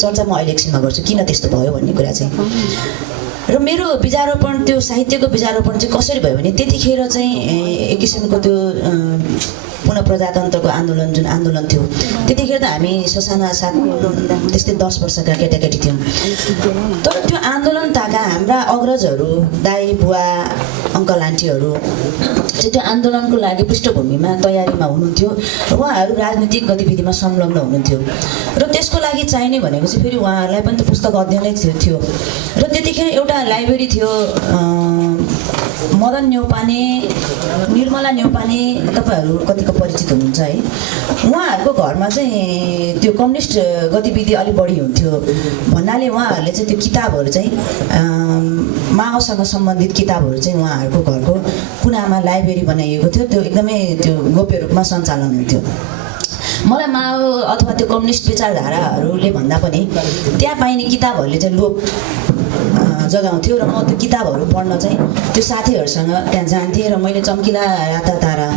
चर्चा म अहिले एकछिनमा गर्छु, किन त्यस्तो भयो भन्ने कुरा चाहिँ। र मेरो बीजारोपण, त्यो साहित्यको बीजारोपण चाहिँ कसरी भयो भने त्यतिखेर चाहिँ एक किसिमको त्यो पुनः प्रजातन्त्रको आन्दोलन, जुन आन्दोलन थियो, त्यतिखेर त हामी ससाना साथ त्यस्तै 10 वर्षका केटाकेटी थियौँ। तर त्यो आन्दोलन ताका हाम्रा अग्रजहरू, दाइ बुवा, अङ्कल आन्टीहरू चाहिँ त्यो आन्दोलनको लागि पृष्ठभूमिमा तयारीमा हुनुहुन्थ्यो र उहाँहरू राजनीतिक गतिविधिमा संलग्न हुनुहुन्थ्यो। र त्यसको लागि चाहिने भनेको चाहिँ फेरि उहाँहरूलाई पनि त पुस्तक अध्ययनै थियो। र त्यतिखेर एउटा लाइब्रेरी थियो, मदन न्यौपाने, निर्मला न्यौपाने, तपाईँहरू कतिको परिचित हुनुहुन्छ है। उहाँहरूको घरमा चाहिँ त्यो कम्युनिस्ट गतिविधि अलिक बढी हुन्थ्यो भन्नाले उहाँहरूले चाहिँ त्यो किताबहरू चाहिँ माओसँग सम्बन्धित किताबहरू चाहिँ उहाँहरूको घरको कुनामा लाइब्रेरी बनाइएको थियो। त्यो एकदमै त्यो गोप्य रूपमा सञ्चालन हुन्थ्यो। मलाई माओ अथवा त्यो कम्युनिस्ट विचारधाराहरूले भन्दा पनि त्यहाँ पाइने किताबहरूले चाहिँ लोभ जगाउँथ्यो र म त्यो किताबहरू पढ्न चाहिँ त्यो साथीहरूसँग त्यहाँ जान्थेँ र मैले चम्किला राता तारा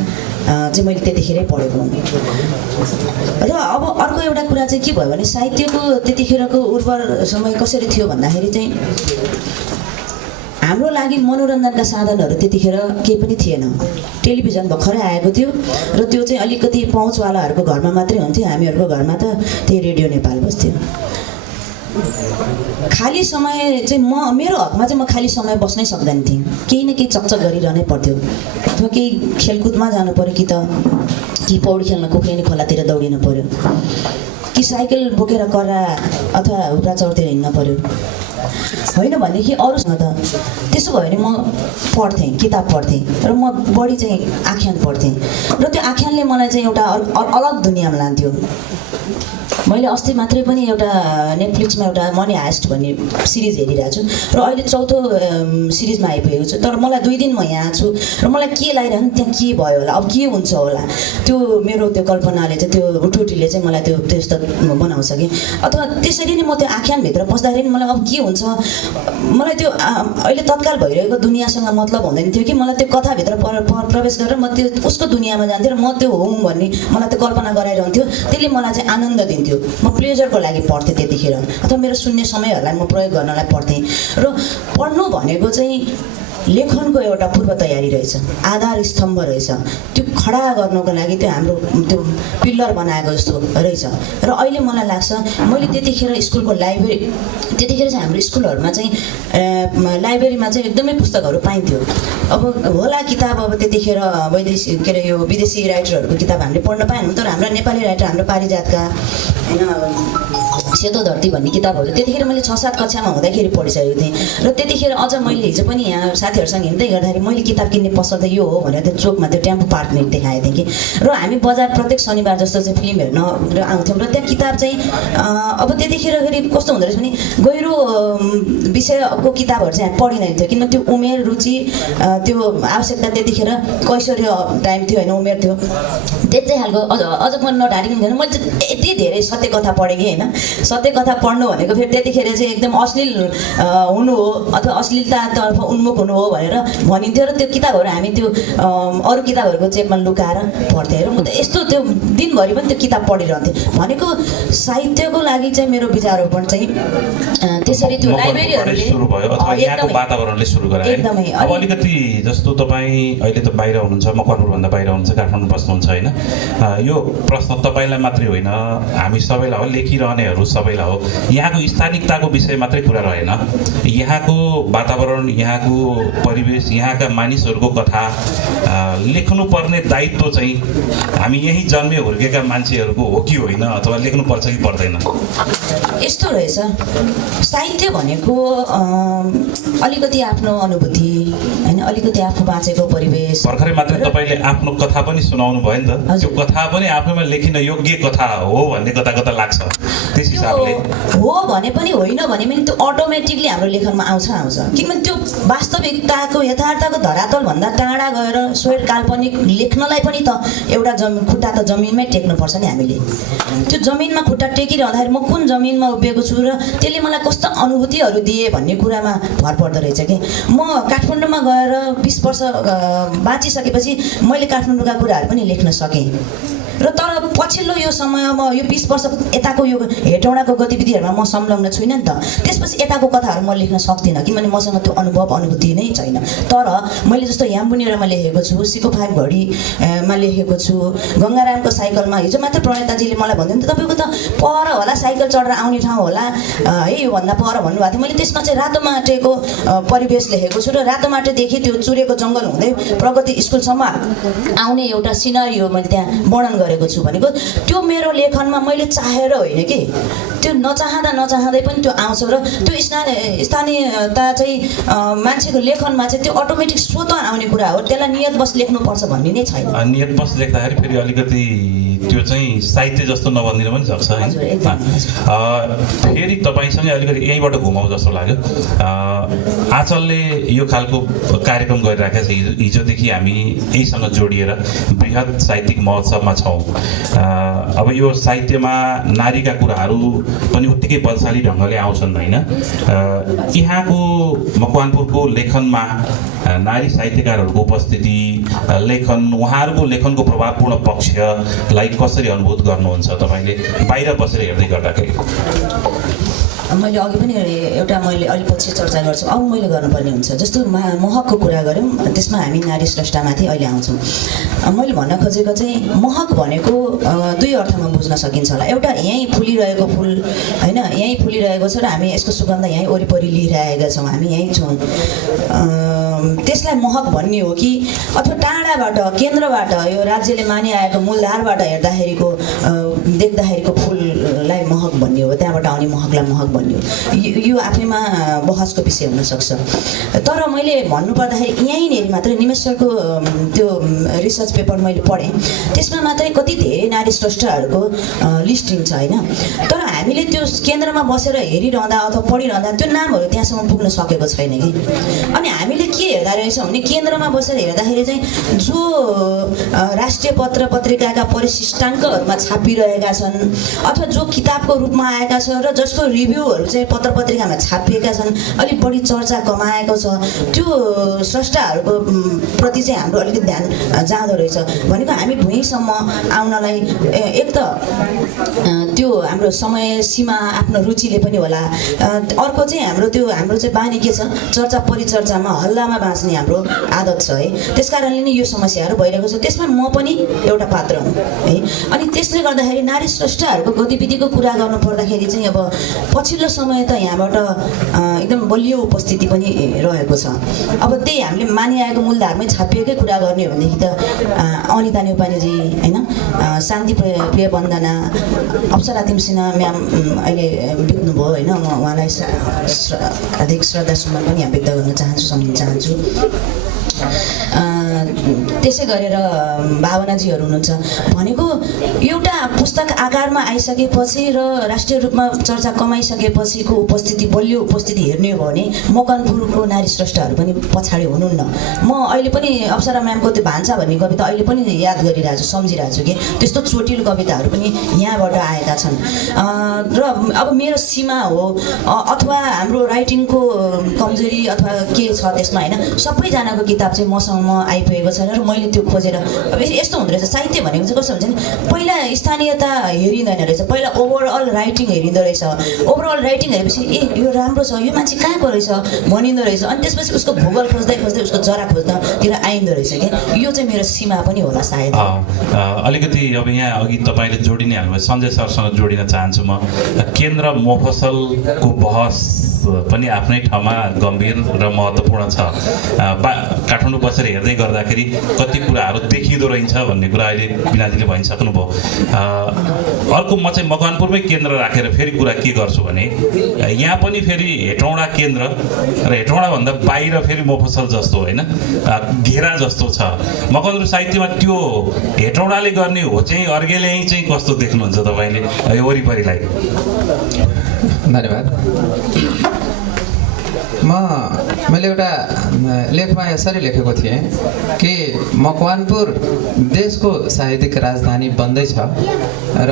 चाहिँ मैले त्यतिखेरै पढेको हुँ। र अब अर्को एउटा कुरा चाहिँ के भयो भने साहित्यको त्यतिखेरको उर्वर समय कसरी थियो भन्दाखेरि चाहिँ हाम्रो लागि मनोरञ्जनका साधनहरू त्यतिखेर केही पनि थिएन। टेलिभिजन भर्खरै आएको थियो र त्यो चाहिँ अलिकति पहुँचवालाहरूको घरमा मात्रै हुन्थ्यो। हामीहरूको घरमा त त्यही रेडियो नेपाल बस्थ्यो। खाली समय चाहिँ मेरो हकमा चाहिँ म खाली समय बस्नै सक्दैन थिएँ। केही न केही चकचक गरिरहनै पर्थ्यो। अथवा केही खेलकुदमा जानु पऱ्यो, कि पौडी खेल्न कुखुरेनी खोलातिर दौडिनु पऱ्यो, कि साइकल बोकेर कर्रा अथवा हुप्रा चौरतिर हिँड्न पऱ्यो, होइन भनेदेखि अरूसँग त। त्यसो भयो भने म पढ्थेँ, किताब पढ्थेँ र म बढी चाहिँ आख्यान पढ्थेँ र त्यो आख्यानले मलाई चाहिँ एउटा अलग दुनियाँमा लान्थ्यो। मैले अस्ति मात्रै पनि एउटा नेटफ्लिक्समा एउटा मनी हाइस्ट भन्ने सिरिज हेरिरहेको छु र अहिले 4औं सिरिजमा आइपुगेको छु। तर मलाई 2 दिन म यहाँ छु र मलाई के लागिरहेको त्यहाँ के भयो होला, अब के हुन्छ होला, त्यो मेरो त्यो कल्पनाले चाहिँ त्यो हुटुटीले चाहिँ मलाई त्यो त्यस्तो बनाउँछ कि। अथवा त्यसरी नै म त्यो आख्यानभित्र पस्दाखेरि मलाई अब के हुन्छ, मलाई त्यो अहिले तत्काल भइरहेको दुनियाँसँग मतलब हुँदैन थियो कि मलाई त्यो कथाभित्र प्रवेश गरेर म त्यो उसको दुनियाँमा जान्थेँ र म त्यो हुँ भन्ने मलाई त्यो कल्पना गराइरहन्थ्यो। त्यसले मलाई चाहिँ आनन्द दिन्थ्यो। म प्लेजरको लागि पढ्थेँ त्यतिखेर, अथवा मेरो सुन्ने समयहरूलाई म प्रयोग गर्नलाई पढ्थेँ। र पढ्नु भनेको चाहिँ लेखनको एउटा पूर्व तयारी रहेछ, आधार स्तम्भ रहेछ। त्यो खडा गर्नको लागि त्यो हाम्रो त्यो पिल्लर बनाएको जस्तो रहेछ। र अहिले मलाई लाग्छ मैले त्यतिखेर स्कुलको लाइब्रेरी, त्यतिखेर चाहिँ हाम्रो स्कुलहरूमा चाहिँ लाइब्रेरीमा चाहिँ एकदमै पुस्तकहरू पाइन्थ्यो। अब होला किताब अब त्यतिखेर वैदेशिक के अरे यो विदेशी राइटरहरूको किताब हामीले पढ्न पाएनौँ, तर हाम्रा नेपाली राइटर, हाम्रो पारिजातका होइन सेतो धरती भन्ने किताबहरू त्यतिखेर मैले 6-7 कक्षामा हुँदाखेरि पढिसकेको थिएँ। र त्यतिखेर अझ मैले हिजो पनि यहाँ साथीहरूसँग हिँड्दै गर्दाखेरि मैले किताब किन्ने पसल त यो हो भनेर त्यो चोकमा त्यो टेम्पो पार्क देखाएको थिएँ कि। र हामी बजार प्रत्येक शनिबार जस्तो चाहिँ फिल्म हेर्न आउँथ्यौँ। र त्यहाँ किताब चाहिँ अब त्यतिखेर फेरि कस्तो हुँदो रहेछ भने गहिरो विषयको किताबहरू चाहिँ हामी पढिँदैन थियो, किन त्यो उमेर, रुचि, त्यो आवश्यकता त्यतिखेर कैशोर्य टाइम थियो होइन, उमेर थियो। त्यस्तै खालको अझ म नढारिकन मैले चाहिँ यति धेरै सत्य कथा पढेँ कि होइन। सत्य कथा पढ्नु भनेको फेरि त्यतिखेर चाहिँ एकदम अश्लील हुनु हो अथवा अश्लीलतातर्फ उन्मुख हुनु हो भनेर भनिन्थ्यो। र त्यो किताबहरू हामी त्यो अरू किताबहरूको चेपमा लुकाएर पढ्थेँ। र म त यस्तो त्यो दिनभरि पनि त्यो किताब पढिरहन्थेँ। भनेको साहित्यको लागि चाहिँ मेरो विचारोपण चाहिँ त्यसरी त्यो लाइब्रेरीहरूले सुरु भयो अथवा यहाँको वातावरणले सुरु गरायो। एकदमै। अब अलिकति जस्तो तपाईँ अहिले त बाहिर हुनुहुन्छ, मकवानपुरभन्दा बाहिर हुनुहुन्छ, काठमाडौँ बस्नुहुन्छ होइन। यो प्रश्न तपाईँलाई मात्रै होइन, हामी सबैलाई हो, लेखिरहनेहरू सबैलाई हो। यहाँको स्थानिकताको विषय मात्रै कुरा रहेन, यहाँको वातावरण, यहाँको परिवेश, यहाँका मानिसहरूको कथा लेख्नुपर्ने दायित्व चाहिँ हामी यहीँ जन्मे हुर्केका मान्छेहरूको हो कि होइन, अथवा लेख्नुपर्छ कि पर्दैन? यस्तो रहेछ, साहित्य भनेको अलिकति आफ्नो अनुभूति होइन, अलिकति आफू बाँचेको परिवेश। भर्खरै मात्रै तपाईँले आफ्नो कथा पनि सुनाउनु भयो नि त, त्यो कथा पनि आफैमा लेखिन योग्य कथा हो भन्ने कता कता लाग्छ। त्यस हिसाबले हो भने पनि होइन भने पनि त्यो अटोमेटिकली हाम्रो लेखनमा आउँछ। किनभने त्यो वास्तविकताको यथार्थको धरातलभन्दा टाढा गएर स्वैर काल्पनिक लेख्नलाई पनि त एउटा खुट्टा त जमिनमै टेक्नुपर्छ नि हामीले। त्यो जमिनमा खुट्टा टेकिरहँदाखेरि म कुन जमिनमा उभिएको छु र त्यसले मलाई कस्तो अनुभूतिहरू दिए भन्ने कुरामा भर पर्दो रहेछ कि। म काठमाडौँमा गएर 20 वर्ष बाँचिसकेपछि मैले काठमाडौँका कुराहरू पनि लेख्न सकेँ। र तर पछिल्लो यो समयमा यो 20 वर्ष यताको यो हेटौँडाको गतिविधिहरूमा म संलग्न छुइनँ नि त। त्यसपछि यताको कथाहरू म लेख्न सक्दिनँ किनभने मसँग त्यो अनुभूति नै छैन। तर मैले जस्तो याम्बुनेरमा लेखेको छु, सिको 5 घडीमा लेखेको छु, गङ्गारामको साइकलमा। हिजो मात्र प्रणेताजीले मलाई भन्दै थियो तपाईँको त पर होला साइकल चढेर आउने ठाउँ होला है, योभन्दा पर भन्नुभएको थियो। मैले त्यसमा चाहिँ रातो माटेको परिवेश लेखेको छु र रातो माटेदेखि त्यो चुरेको जङ्गल हुँदै प्रगति स्कुलसम्म आउने एउटा सिनारियो मैले त्यहाँ वर्णन गरेको छु। भनेको त्यो मेरो लेखनमा मैले चाहेर होइन कि, त्यो नचाहँदै पनि त्यो आउँछ। र त्यो स्थानीयता चाहिँ मान्छेको लेखनमा चाहिँ त्यो अटोमेटिक स्वतः आउने कुरा हो, त्यसलाई नियतवश लेख्नुपर्छ भन्ने नै छैन। नियतवश लेख्दाखेरि फेरि अलिकति त्यो चाहिँ साहित्य जस्तो नबनिदिनु पनि सक्छ होइन। फेरि तपाईँसँगै अलिकति यहीँबाट घुमाउँ जस्तो लाग्यो। आँचलले यो खालको कार्यक्रम गरिराखेको छ, हिजोदेखि हामी यहीसँग जोडिएर बृहत साहित्यिक महोत्सवमा छौँ। अब यो साहित्यमा नारीका कुराहरू पनि उत्तिकै बलशाली ढङ्गले आउँछन् होइन। यहाँको मकवानपुरको लेखनमा नारी साहित्यकारहरूको उपस्थिति, लेखन, उहाँहरूको लेखनको प्रभावपूर्ण पक्षलाई कसरी अनुभूत गर्नुहुन्छ तपाईँले बाहिर बसेर हेर्दै गर्दाखेरि? मैले अघि पनि मैले अलिक पछि चर्चा गर्छु, अब मैले गर्नुपर्ने हुन्छ। जस्तो महकको कुरा गऱ्यौँ, त्यसमा हामी नारी स्रष्टामाथि अहिले आउँछौँ। मैले भन्न खोजेको चाहिँ महक भनेको 2 अर्थमा बुझ्न सकिन्छ होला। एउटा यहीँ फुलिरहेको फुल होइन, यहीँ फुलिरहेको छ र हामी यसको सुगन्ध यहीँ वरिपरि लिइरहेका छौँ, हामी यहीँ छौँ, त्यसलाई महक भन्ने हो कि अथवा टाढाबाट केन्द्रबाट यो राज्यले मानिआएको मूलधारबाट देख्दाखेरिको फुललाई महक भन्ने हो, त्यहाँबाट आउने महकलाई महक भन्ने हो। यो आफैमा बहसको विषय हुनसक्छ। तर मैले भन्नुपर्दाखेरि यहीँनिर मात्रै निमेष सरको त्यो रिसर्च पेपर मैले पढेँ, त्यसमा मात्रै कति धेरै नारी स्रष्टाहरूको लिस्टिङ छ होइन। तर हामीले त्यो केन्द्रमा बसेर हेरिरहँदा अथवा पढिरहँदा त्यो नामहरू त्यहाँसम्म पुग्न सकेको छैन कि। अनि हामीले के हेर्दा रहेछौँ भने केन्द्रमा बसेर हेर्दाखेरि चाहिँ जो राष्ट्रिय पत्र पत्रिकाका परिशिष्टाङ्कहरूमा छापिरहेका छन् अथवा जो किताबको रूपमा आएका छ र जसको रिभ्यूहरू चाहिँ पत्र पत्रिकामा छापिएका छन्, अलिक बढी चर्चा कमाएको छ, त्यो स्रष्टाहरूको प्रति चाहिँ हाम्रो अलिकति ध्यान जाँदो रहेछ। भनेको हामी भुइँसम्म आउनलाई एक त त्यो हाम्रो समय सीमा आफ्नो रुचिले पनि होला, अर्को चाहिँ हाम्रो चाहिँ बानी के छ, चर्चा परिचर्चामा हल्लामा बाँच्ने हाम्रो आदत छ है। त्यस कारणले नै यो समस्याहरू भइरहेको छ। त्यसमा म पनि एउटा पात्र हुँ है। अनि त्यसले गर्दाखेरि नारी स्रष्टाहरूको गतिविधिको कुरा गर्नु पर्दाखेरि चाहिँ अब पछिल्लो समय त यहाँबाट एकदम बलियो उपस्थिति पनि रहेको छ। अब त्यही हामीले मानिआएको मूलधारमै छापिएकै कुरा गर्ने हो भनेदेखि त अनिता न्यौपानेजी होइन, शान्ति प्रिय वन्दना, अप्सरा तिमसिना म्याम अहिले बित्नुभयो होइन। म उहाँलाई अधिक श्रद्धा सुमन पनि यहाँ व्यक्त गर्न चाहन्छु, सम्झिन चाहन्छु। त्यसै गरेर भावनाजीहरू हुनुहुन्छ। भनेको एउटा पुस्तक आकारमा आइसकेपछि र राष्ट्रिय रूपमा चर्चा कमाइसकेपछिको उपस्थिति, बलियो उपस्थिति हेर्ने हो भने मकवानपुरको नारी स्रष्टाहरू पनि पछाडि हुनुहुन्न। म अहिले पनि अप्सरा म्यामको त्यो भान्सा भन्ने कविता अहिले पनि याद गरिरहेको छु, सम्झिरहेको छु कि त्यस्तो चोटिलो कविताहरू पनि यहाँबाट आएका छन्। र अब मेरो सीमा हो अथवा हाम्रो राइटिङको कमजोरी अथवा के छ त्यसमा होइन, सबैजनाको किताब चाहिँ मसँग आइपुगेको छैन र मैले त्यो खोजेर। अब यस्तो हुँदो रहेछ साहित्य भनेको चाहिँ कस्तो हुन्छ नि, पहिला स्थानीयता हेरिँदैन रहेछ, पहिला ओभरअल राइटिङ हेरिँदो रहेछ। ओभरअल राइटिङ हेरेपछि यो राम्रो छ, यो मान्छे कहाँको रहेछ भनिँदो रहेछ। अनि त्यसपछि उसको भूगोल खोज्दै खोज्दै उसको जरा खोज्नतिर आइँदो रहेछ कि। यो चाहिँ मेरो सीमा पनि होला सायद। अलिकति अब यहाँ अघि तपाईँले जोडिने हाल्नुभयो, सञ्जय सरसँग जोडिन चाहन्छु म। केन्द्र मोफसलको बहस पनि आफ्नै ठाउँमा गम्भीर र महत्त्वपूर्ण छ। काठमाडौँ बसेर हेर्दै गर्दाखेरि कति कुराहरू देखिँदो रहेछ भन्ने कुरा अहिले बिनाजीले भनिसक्नुभयो। अर्को म चाहिँ मकवानपुरमै केन्द्र राखेर फेरि कुरा के गर्छु भने यहाँ पनि फेरि हेटौँडा केन्द्र र हेटौँडाभन्दा बाहिर फेरि मोफसल जस्तो होइन, घेरा जस्तो छ। मकवानपुर साहित्यमा त्यो हेटौँडाले गर्ने हो चाहिँ अर्गेले चाहिँ कस्तो देख्नुहुन्छ तपाईँले यो वरिपरिलाई? धन्यवाद। मैले एउटा लेखमा यसरी लेखेको थिएँ कि मकवानपुर देशको साहित्यिक राजधानी बन्दैछ र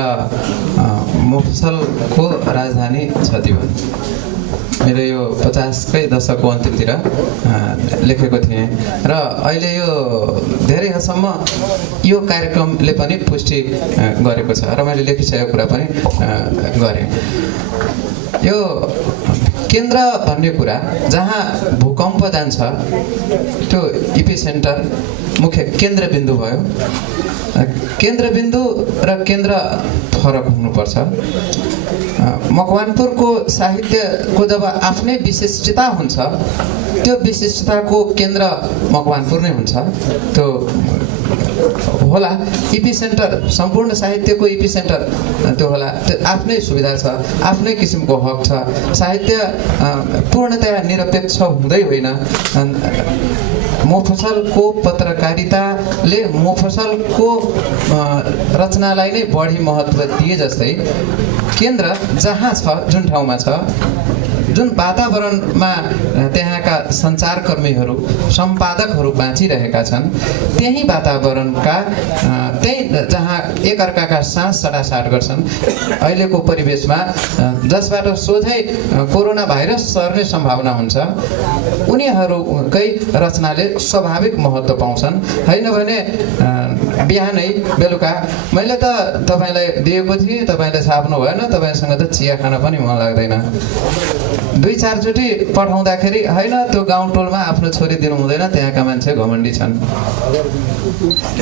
मोफसलको राजधानी छ दिवान। मेरो यो 50कै दशकको अन्तिमतिर लेखेको थिएँ र अहिले यो धेरै हदसम्म यो कार्यक्रमले पनि पुष्टि गरेको छ र मैले लेखिसकेको कुरा पनि गरेँ। यो केन्द्र भन्ने कुरा जहाँ भूकम्प जान्छ त्यो इपी सेन्टर मुख्य केन्द्रबिन्दु भयो। केन्द्रबिन्दु र केन्द्र फरक हुनुपर्छ। मकवानपुरको साहित्यको जब आफ्नै विशिष्टता हुन्छ त्यो विशिष्टताको केन्द्र मकवानपुर नै हुन्छ। त्यो होला इपी सेन्टर, सम्पूर्ण साहित्यको इपी सेन्टर त्यो होला। त्यो आफ्नै सुविधा छ, आफ्नै किसिमको हक छ। साहित्य पूर्णतया निरपेक्ष हुँदै होइन। मोफसलको पत्रकारिताले मोफसलको रचनालाई नै बढी महत्त्व दिए जस्तै केन्द्र जहाँ छ, जुन ठाउँमा छ, जुन वातावरणमा त्यहाँका सञ्चारकर्मीहरू सम्पादकहरू बाँचिरहेका छन्, त्यही वातावरणका त्यही जहाँ एकअर्काका सास सडासाट गर्छन् अहिलेको परिवेशमा, जसबाट सोझै कोरोना भाइरस सर्ने सम्भावना हुन्छ, उनीहरूकै रचनाले स्वाभाविक महत्त्व पाउँछन्। होइन भने बिहानै बेलुका मैले त तपाईँलाई दिएको थिएँ, तपाईँले छाप्नु भएन, तपाईँसँग त चिया खान पनि मन लाग्दैन, 2-4 चोटि पठाउँदाखेरि होइन त्यो गाउँ टोलमा आफ्नो छोरी दिनु हुँदैन, त्यहाँका मान्छे घमण्डी छन्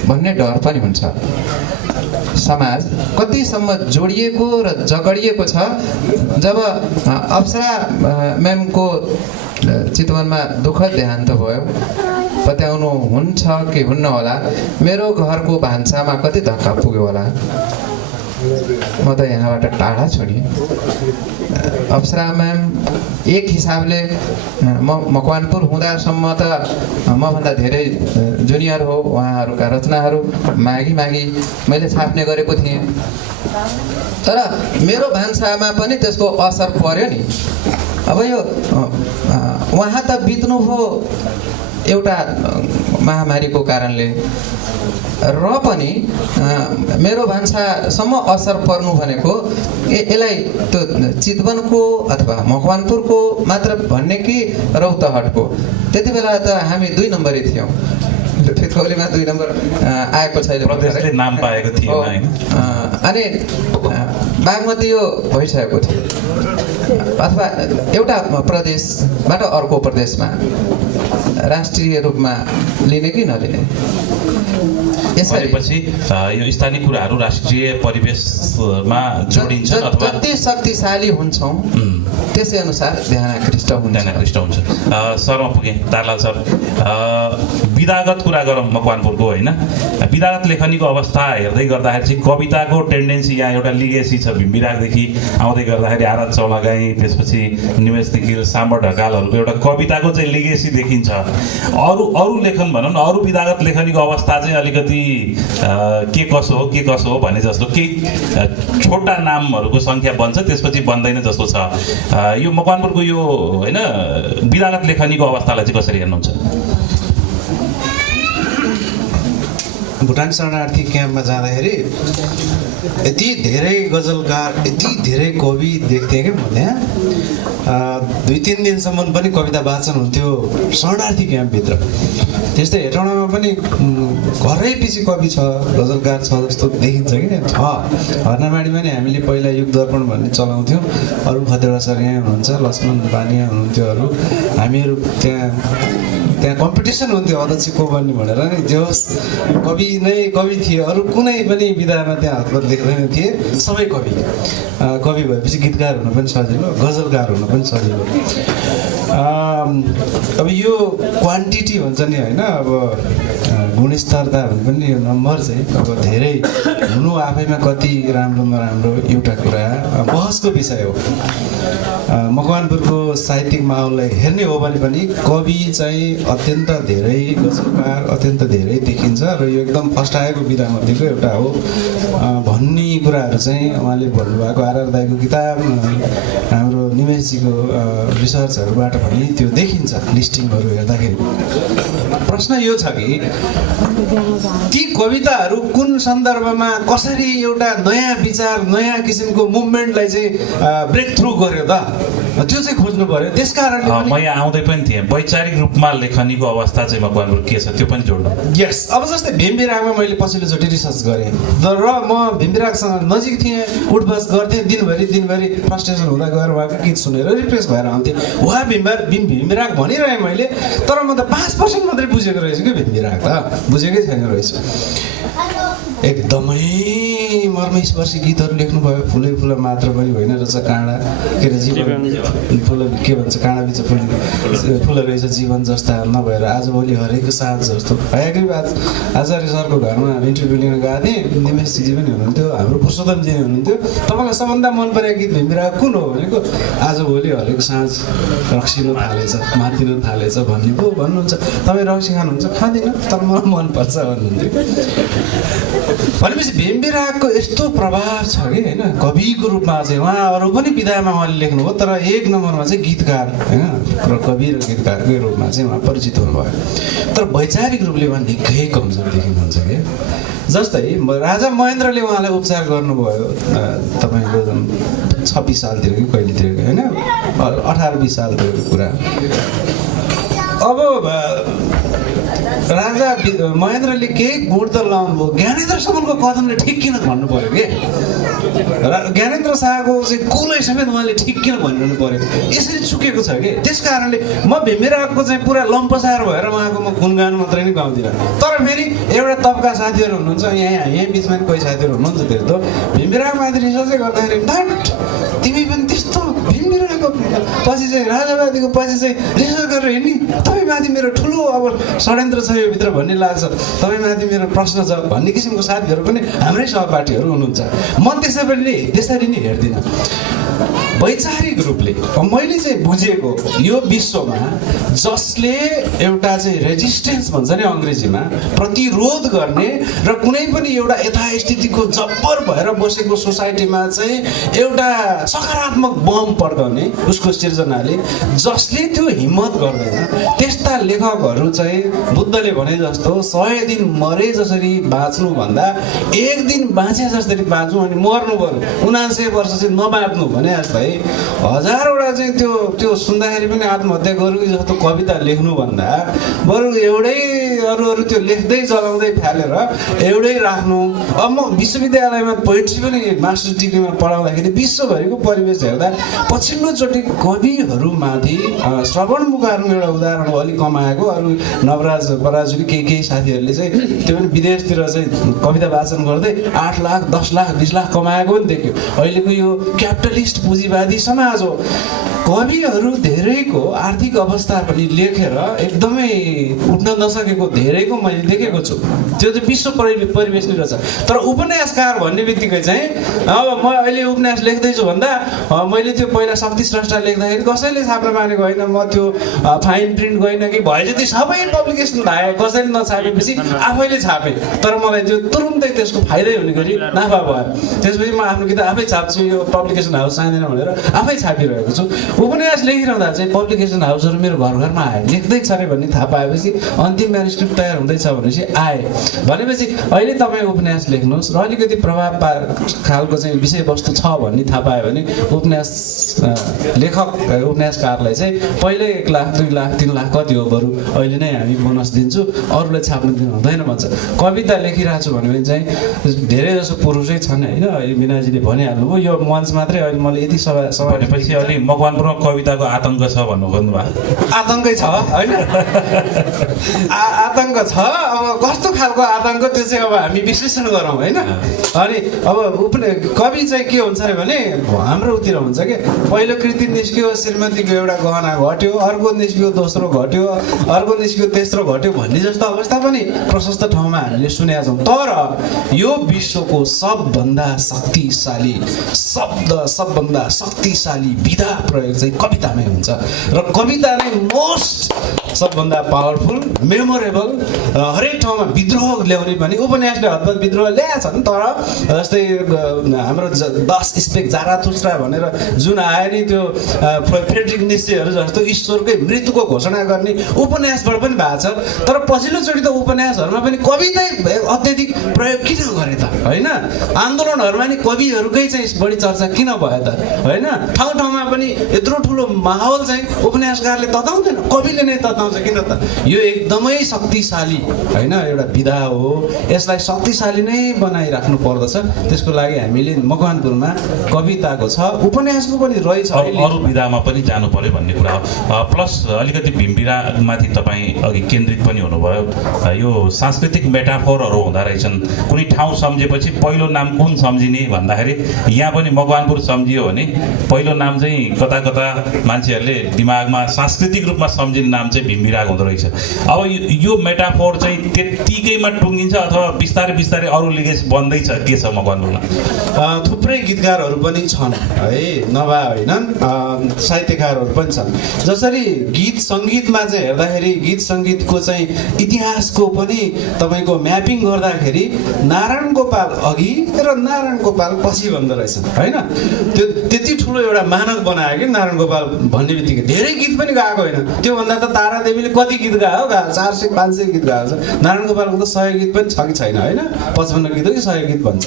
भन्ने डर पनि हुन्छ। समाज कतिसम्म जोडिएको र जगडिएको छ। जब अप्सरा म्यामको चितवनमा दुःखद देहान्त भयो, पत्याउनु हुन्छ कि हुन्न होला, मेरो घरको भान्सामा कति धक्का पुग्यो होला। म त यहाँबाट टाढा छोडेँ। अप्सरा म्याम एक हिसाबले म मकवानपुर हुँदासम्म त मभन्दा धेरै जुनियर हो। उहाँहरूका रचनाहरू मागी मैले छाप्ने गरेको थिएँ, तर मेरो भान्सामा पनि त्यसको असर पर्यो नि। अब यो उहाँ त बित्नुभयो एउटा महामारीको कारणले, र पनि मेरो भान्सासम्म असर पर्नु भनेको यसलाई त्यो चितवनको अथवा मकवानपुरको मात्र भन्ने कि रौतहटको? त्यति बेला त हामी 2 नम्बरै थियौँ। फितकौलीमा 2 नम्बर आएको छैन, प्रदेशले नाम पाएको थियो हैन। अनि बागमती यो भइसकेको थियो, अथवा एउटा प्रदेशबाट अर्को प्रदेशमा राष्ट्रिय रूपमा लिने कि नलिने। यसपछि यो स्थानीय कुराहरू राष्ट्रिय परिवेशमा जोडिन्छ अथवा जति शक्तिशाली हुन्छौँ त्यसै अनुसार ध्यान आकृष्ट हुन्छ। सरमा पुगेँ तारलाल सर, विधागत कुरा गरौँ मकवानपुरको होइन। विधागत लेखनीको अवस्था हेर्दै गर्दाखेरि चाहिँ कविताको टेन्डेन्सी यहाँ एउटा लिगेसी छ। भिम्बिराकदेखि आउँदै गर्दाखेरि आराध चौलागाई, त्यसपछि निमेश दिकिल, साम्बर ढकालहरूको एउटा कविताको चाहिँ लिगेसी देखिन्छ। अरू लेखन भनौँ न, अरू विधागत लेखनीको अवस्था चाहिँ अलिकति के कसो हो भने जस्तो केही छोटा नामहरूको सङ्ख्या बन्छ, त्यसपछि बन्दैन जस्तो छ। यो मकवानपुरको यो होइन विधागत लेखनीको अवस्थालाई चाहिँ कसरी हेर्नुहुन्छ? भुटान शरणार्थी क्याम्पमा जाँदाखेरि यति धेरै गजलकार, यति धेरै कवि देख्थेँ क्या म त्यहाँ। 2-3 दिनसम्म पनि कविता वाचन हुन्थ्यो शरणार्थी क्याम्पभित्र। त्यस्तै हेटौँडामा पनि घरै पछि कवि छ, गजलकार छ जस्तो देखिन्छ कि छ। हर्नामाडीमा नि हामीले पहिला युग दर्पण भन्ने चलाउँथ्यौँ। अरू खतेडा सर यहाँ हुनुहुन्छ, लक्ष्मण बानिया हुनुहुन्थ्यो, अरू हामीहरू त्यहाँ कम्पिटिसन हुन्थ्यो अध्यक्ष को बन्ने भनेर नि। जे होस् कवि नै कवि थिए, अरू कुनै पनि विधामा त्यहाँ हातमा लेख्दैन थिए, सबै कवि भएपछि गीतकार हुन पनि सजिलो, गजलकार हुन पनि सजिलो। अब यो क्वान्टिटी भन्छ नि होइन, अब गुणस्तरता भने पनि यो नम्बर चाहिँ अब धेरै हुनु आफैमा कति राम्रो नराम्रो एउटा कुरा बहसको विषय हो। मकवानपुरको साहित्यिक माहौललाई हेर्ने हो भने पनि कवि चाहिँ अत्यन्त धेरै, गजलकार अत्यन्त धेरै देखिन्छ, र यो एकदम फस्टाएको विधामध्येको एउटा हो भन्ने कुराहरू चाहिँ उहाँले भन्नुभएको आरआर दाइको किताब, हाम्रो निमेशजीको रिसर्चहरूबाट पनि त्यो देखिन्छ लिस्टिङहरू हेर्दाखेरि। प्रश्न यो छ कि ती कविताहरू कुन सन्दर्भमा कसरी एउटा नयाँ विचार, नयाँ किसिमको मुभमेन्टलाई चाहिँ ब्रेक थ्रु गर्यो त, त्यो चाहिँ खोज्नु पर्यो। त्यसकारणले म यहाँ आउँदै पनि थिएँ, वैचारिक रूपमा लेखनीको अवस्था चाहिँ मकवानपुर के छ त्यो पनि जोड्नु। यस, अब जस्तै भीमबिराकमा मैले पछिल्लोचोटि रिसर्च गरेँ र म भीमबिराकसँग नजिक थिएँ, उठबस गर्थेँ दिनभरि फ्रस्ट्रेसन हुँदा गएर उहाँको गीत सुनेर रिफ्रेस भएर आउँथेँ। उहाँ भीमबिराक भनिरहेँ मैले, तर म त 5% मात्रै बुझेको रहेछु कि भीमबिराक त बुझेकै छैन रहेछु। एकदमै मर्मस्पर्शी गीतहरू लेख्नुभयो। फुलै फुल मात्र पनि होइन रहेछ काँडा, के अरे जीवन फुल के भन्छ, काँडा बिच फुल रहेछ जीवन जस्ता नभएर आजभोलि हरेको साँझ जस्तो। भएकै आचार्य सरको घरमा इन्टरभ्यू लिन गएको थिएँ, निमेशजी पनि हुनुहुन्थ्यो, हाम्रो पुरुषोत्तमजी हुनुहुन्थ्यो। तपाईँलाई सबभन्दा मन परेको गीत भीमबिराक कुन हो भनेको आजभोलि हरेको साँझ रक्सिनु थालेछ, मातिनु थालेछ भन्ने पो भन्नुहुन्छ। तपाईँ रक्सी खानुहुन्छ? खाँदिनँ, तर मलाई मनपर्छ भन्नुहुन्थ्यो। भनेपछि भीमबिराकको यस्तो प्रभाव छ कि होइन, कविको रूपमा चाहिँ उहाँ अरू पनि विधामा उहाँले लेख्नुभयो, तर 1 नम्बरमा चाहिँ गीतकार होइन, र कवि र गीतकारकै रूपमा चाहिँ उहाँ परिचित हुनुभयो। तर वैचारिक रूपले उहाँ निकै कमजोर देखिनुहुन्छ कि। जस्तै राजा महेन्द्रले उहाँलाई उपचार गर्नुभयो, तपाईँको 26 सालतिर कि कहिलेतिर होइन, 18-20 सालतिरको कुरा। अब राजा महेन्द्रले केही गुण त लाउनु भयो, ज्ञानेन्द्रसम्मको कदमले ठिक किन भन्नु पऱ्यो कि? ज्ञानेन्द्र शाहको चाहिँ कुलै समेत उहाँले ठिक किन भनिरहनु पऱ्यो? यसरी चुकेको छ कि। त्यस कारणले म भीमबिराकको चाहिँ पुरा लम्पसार भएर उहाँको म गुणगान मात्रै नै गाउँदिनँ। तर फेरि एउटा तबका साथीहरू हुनुहुन्छ, यहीँ बिचमा कोही साथीहरू हुनुहुन्छ, त्यो त भीमबिराकमाथि रिसर्चै गर्दाखेरि तिमी पनि त्यस्तो भीमबिराको पछि चाहिँ राजावादीको पछि चाहिँ रिसर्च गरेर हिँड्ने, तपाईँमाथि मेरो ठुलो अब षड्यन्त्र छ यो भित्र भन्ने लाग्छ, तपाईँमाथि मेरो प्रश्न छ भन्ने किसिमको साथीहरू पनि हाम्रै सहपाठीहरू हुनुहुन्छ। म त्यसरी नै हेर्दिनँ। वैचारिक रूपले मैले चाहिँ बुझेको यो विश्वमा जसले एउटा चाहिँ रेजिस्टेन्स भन्छ नि अङ्ग्रेजीमा, प्रतिरोध गर्ने र कुनै पनि एउटा यथास्थितिको जब्बर भएर बसेको सोसाइटीमा चाहिँ एउटा सकारात्मक बम पड्काउने उसको सिर्जनाले, जसले त्यो हिम्मत गर्दैन, त्यस्ता लेखकहरू चाहिँ बुद्धले भने जस्तो 100 दिन मरे जसरी बाँच्नुभन्दा 1 दिन बाँचे जसरी बाँच्नु अनि मर्नु पर्यो, 79 वर्ष चाहिँ नबाँच्नु भने जस्तै हजारवटा चाहिँ त्यो सुन्दाखेरि पनि आत्महत्या गरौँ जस्तो कविता लेख्नुभन्दा बरु एउटै अरू त्यो लेख्दै चलाउँदै फालेर एउटै राख्नु। अब म विश्वविद्यालयमा पोइट्री पनि मास्टर्स डिग्रीमा पढाउँदाखेरि विश्वभरिको परिवेश हेर्दा पछिल्लोचोटि कविहरूमाथि श्रवण मुखर्जको एउटा उदाहरण हो अलिक कमाएको, अरू नवराज बराजुली केही साथीहरूले चाहिँ त्यो पनि विदेशतिर चाहिँ कविता वाचन गर्दै 8 लाख 10 लाख 20 लाख कमाएको पनि देख्यो। अहिलेको यो क्यापिटलिस्ट पुँजीवादी समाज हो। कविहरू धेरैको आर्थिक अवस्था पनि लेखेर एकदमै उठ्न नसकेको धेरैको मैले देखेको छु। त्यो चाहिँ विश्व परिवेश नै रहेछ। तर उपन्यासकार भन्ने बित्तिकै चाहिँ अब म अहिले उपन्यास लेख्दैछु भन्दा मैले त्यो पहिला शक्ति स्रष्टा लेख्दाखेरि कसैले छाप्न मानेको होइन, म त्यो फाइन प्रिन्ट गइनँ कि भए जति सबै पब्लिकेसन धाए, कसैले नछापेपछि आफैले छापेँ। तर मलाई त्यो तुरुन्तै त्यसको फाइदै हुने गरी नाफा भयो। त्यसपछि म आफ्नो किताब आफै छाप्छु, यो पब्लिकेसन हाउस चाहिँदैन भनेर आफै छापिरहेको छु। उपन्यास लेखिरहँदा चाहिँ पब्लिकेसन हाउसहरू मेरो घरमा आए, लेख्दैछ अरे भन्ने थाहा पाएपछि अन्तिम म्यानुस्क्रिप्ट तयार हुँदैछ भनेपछि आए। भनेपछि अहिले तपाईँ उपन्यास लेख्नुहोस् र अलिकति प्रभाव खालको चाहिँ विषयवस्तु छ भन्ने थाहा पायो भने उपन्यास लेखक उपन्यासकारलाई चाहिँ पहिल्यै 1 लाख 2 लाख 3 लाख कति हो बरु अहिले नै हामी बोनस दिन्छु, अरूलाई छाप्न दिनु हुँदैन भन्छ। कविता लेखिरहेको छु भने चाहिँ धेरै जसो पुरुषै छन् होइन। अहिले मिनाजीले भनिहाल्नुभयो यो मञ्च मात्रै अहिले मैले यति भनेपछि अलि मकवानपुरमा कविताको आतङ्क छ भन्नुभयो। आतङ्कै छ होइन, आतङ्क छ। अब कस्तो खालको आतङ्क त्यो चाहिँ अब हामी विश्लेषण गरौँ होइन। अनि अब कवि चाहिँ के हुन्छ अरे भने हाम्रो उतिर हुन्छ कि पहिलो कृति निस्क्यो, श्रीमतीको एउटा गहना घट्यो, अर्को निस्क्यो, दोस्रो घट्यो, अर्को निस्क्यो, तेस्रो घट्यो भन्ने जस्तो अवस्था पनि प्रशस्त ठाउँमा हामीले सुनेका छौँ। तर यो विश्वको सबभन्दा शक्तिशाली शब्द, सबभन्दा शक्तिशाली विधा प्रयोग चाहिँ कवितामै हुन्छ र कविता नै मोस्ट सबभन्दा पावरफुल, मेमोरेबल। हरेक ठाउँमा विद्रोह ल्याउने पनि उपन्यासले हदबद विद्रोह ल्याएका छन्। तर जस्तै हाम्रो 10 स्पेक जाराथुस्ट्रा भनेर जुन आयो नि त्यो फ्रेडरिक नित्सेहरू जस्तो ईश्वरकै मृत्युको घोषणा गर्ने उपन्यासबाट पनि भएको छ। तर पछिल्लोचोटि त उपन्यासहरूमा पनि कवितै अत्यधिक प्रयोग किन गरे त होइन। आन्दोलनहरूमा नि कविहरूकै चाहिँ बढी चर्चा किन भयो त होइन। ठाउँ ठाउँमा पनि यत्रो ठुलो माहौल चाहिँ उपन्यासकारले तताउँदैन, कविले नै तताउँछ किन त। यो एकदमै शक्तिशाली होइन एउटा विधा हो, यसलाई शक्तिशाली नै बनाइराख्नु पर्दछ। त्यसको लागि हामीले मकवानपुरमा कविताको छ, उपन्यासको पनि रहेछ। अरू विधामा पनि जानु पर्यो भन्ने कुरा हो। प्लस अलिकति भीमबिरामाथि तपाईँ अघि केन्द्रित पनि हुनुभयो। यो सांस्कृतिक मेटाफोरहरू हुँदो रहेछन्। कुनै ठाउँ सम्झेपछि पहिलो नाम कुन सम्झिने भन्दाखेरि यहाँ पनि मकवानपुर सम्झियो भने पहिलो नाम चाहिँ कता कता मान्छेहरूले दिमागमा सांस्कृतिक रूपमा सम्झिने नाम चाहिँ भीमबिराग हुँदो रहेछ। अब यो मेटाफोर चाहिँ त्यत्तिकैमा टुङ्गिन्छ अथवा बिस्तारै बिस्तारै अरू लिगेज बन्दैछ, के छ मकवानपुरमा? थुप्रै गीतकारहरू पनि छन् है, नभए होइनन्, साहित्यकारहरू पनि छन्। जसरी गीत सङ्गीतमा चाहिँ हेर्दाखेरि गीत सङ्गीतको चाहिँ इतिहासको पनि तपाईँको म्यापिङ गर्दाखेरि नारायण गोपाल अघि र नारायण गोपाल पछि भन्दो रहेछ होइन। त्यो त्यति ठुलो एउटा मानक बनायो कि नारायण गोपाल भन्ने बित्तिकै धेरै गीत पनि गाएको होइन। त्योभन्दा त तारादेवीले कति गीत गायो, 400-500 गीत गाएको छ। नारायण गोपालको त 100 गीत पनि छ कि छैन होइन, 55 गीत हो कि 100 गीत भन्छ।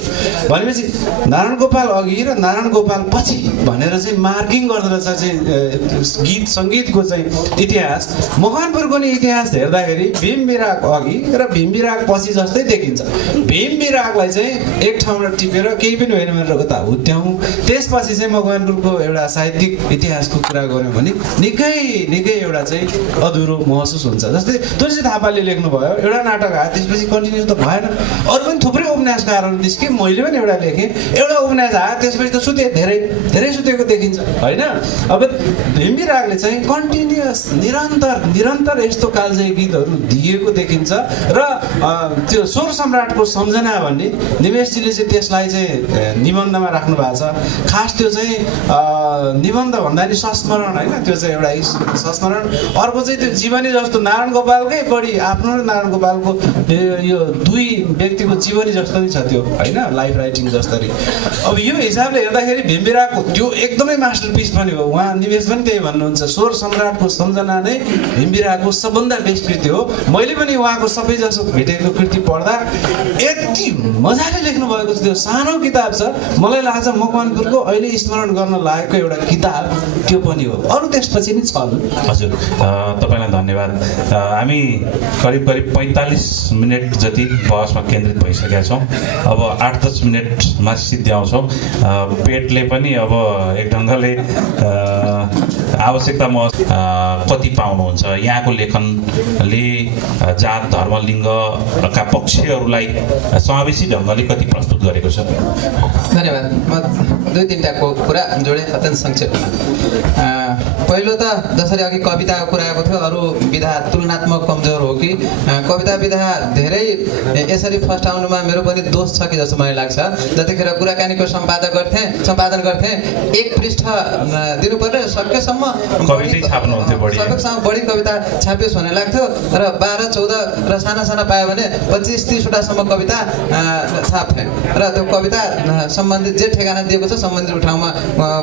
भनेपछि नारायण गोपाल अघि र नारायण गोपाल पछि भनेर चाहिँ मार्किङ गर्दो रहेछ चाहिँ गीत सङ्गीतको चाहिँ इतिहास। मकवानपुरको नि इतिहास हेर्दाखेरि भीमबिराग अघि र भीमबिराग पछि जस्तै देखिन्छ। भीमबिरागलाई चाहिँ एक ठाउँमा टिपेर केही पनि होइन भनेर उता हुत्याउँ, त्यसपछि चाहिँ मकवानपुरको एउटा साहित्यिक इतिहासको कुरा गऱ्यौँ भने निकै एउटा चाहिँ अधुरो महसुस हुन्छ। जस्तै तुलसी थापाले लेख्नुभयो एउटा नाटक आयो त्यसपछि कन्टिन्यू त भएन। अरू पनि थुप्रै उपन्यासकारहरू निस्के, मैले पनि एउटा लेखेँ, एउटा उपन्यास आयो त्यसपछि त सुते, धेरै सुतेको देखिन्छ होइन। अब भिम्बी रागले चाहिँ कन्टिन्युस निरन्तर यस्तो कालजयी गीतहरू दिएको देखिन्छ र त्यो स्वर सम्राटको सम्झना भन्ने निमेशजीले चाहिँ त्यसलाई चाहिँ निबन्धमा राख्नु भएको छ। खास त्यो चाहिँ निबन्ध भन्दा नि संस्मरण होइन, त्यो चाहिँ एउटा संस्मरण। अर्को चाहिँ त्यो जीवनी जस्तो नारायण गोपालकै बढी आफ्नो र नारायण गोपालको यो दुई व्यक्तिको जीवनी जस्तो नै छ त्यो होइन, लाइफ राइटिङ जस्तरी। अब यो हिसाबले हेर्दाखेरि भिम्बी रागको त्यो एकदमै मास्टरपिस पनि हो। उहाँ निमेश पनि त्यही भन्नुहुन्छ, स्वर सम्राटको सम्झना नै भिम्बी रागको सबभन्दा बेस्ट कृति हो। मैले पनि उहाँको सबैजसो भेटेको कृति पढ्दा यति मजाले लेख्नु भएको छ। त्यो सानो किताब छ, मलाई लाग्छ मकवानपुरको अहिले स्मरण गर्न लागेको एउटा किताब त्यो पनि हो। अरू त्यसपछि नि छ। हजुर, तपाईँलाई धन्यवाद। हामी करिब 45 मिनट जति बहसमा केन्द्रित भइसकेका छौँ। अब 8-10 मिनटमा सिद्ध्याउँछौँ। पेटले पनि अब एक ढङ्गले आवश्यकता कति पाउनुहुन्छ। यहाँको लेखनले जात धर्म लिङ्गका पक्षहरूलाई समावेशी ढङ्गले कति प्रस्तुत गरेको छ? धन्यवाद। म 2-3टा कुरा जोडेँ अत्यन्त संक्षेपमा। पहिलो त जसरी अघि कविताको कुरा आएको थियो, अरू विधा तुलनात्मक कमजोर हो कि कविता विधा धेरै यसरी फस्टाउनुमा मेरो पनि दोष छ कि जस्तो मलाई लाग्छ। जतिखेर कुराकानीको सम्पादन गर्थेँ 1 पृष्ठ दिनुपर्ने, सकेसम्म सबैसँग बढी कविता छापियोस् भन्ने लाग्थ्यो र 12-14 र साना पायो भने 25-30वटासम्म कविता छाप्थेँ र त्यो कविता सम्बन्धित जे ठेगाना दिएको छ सम्बन्धित ठाउँमा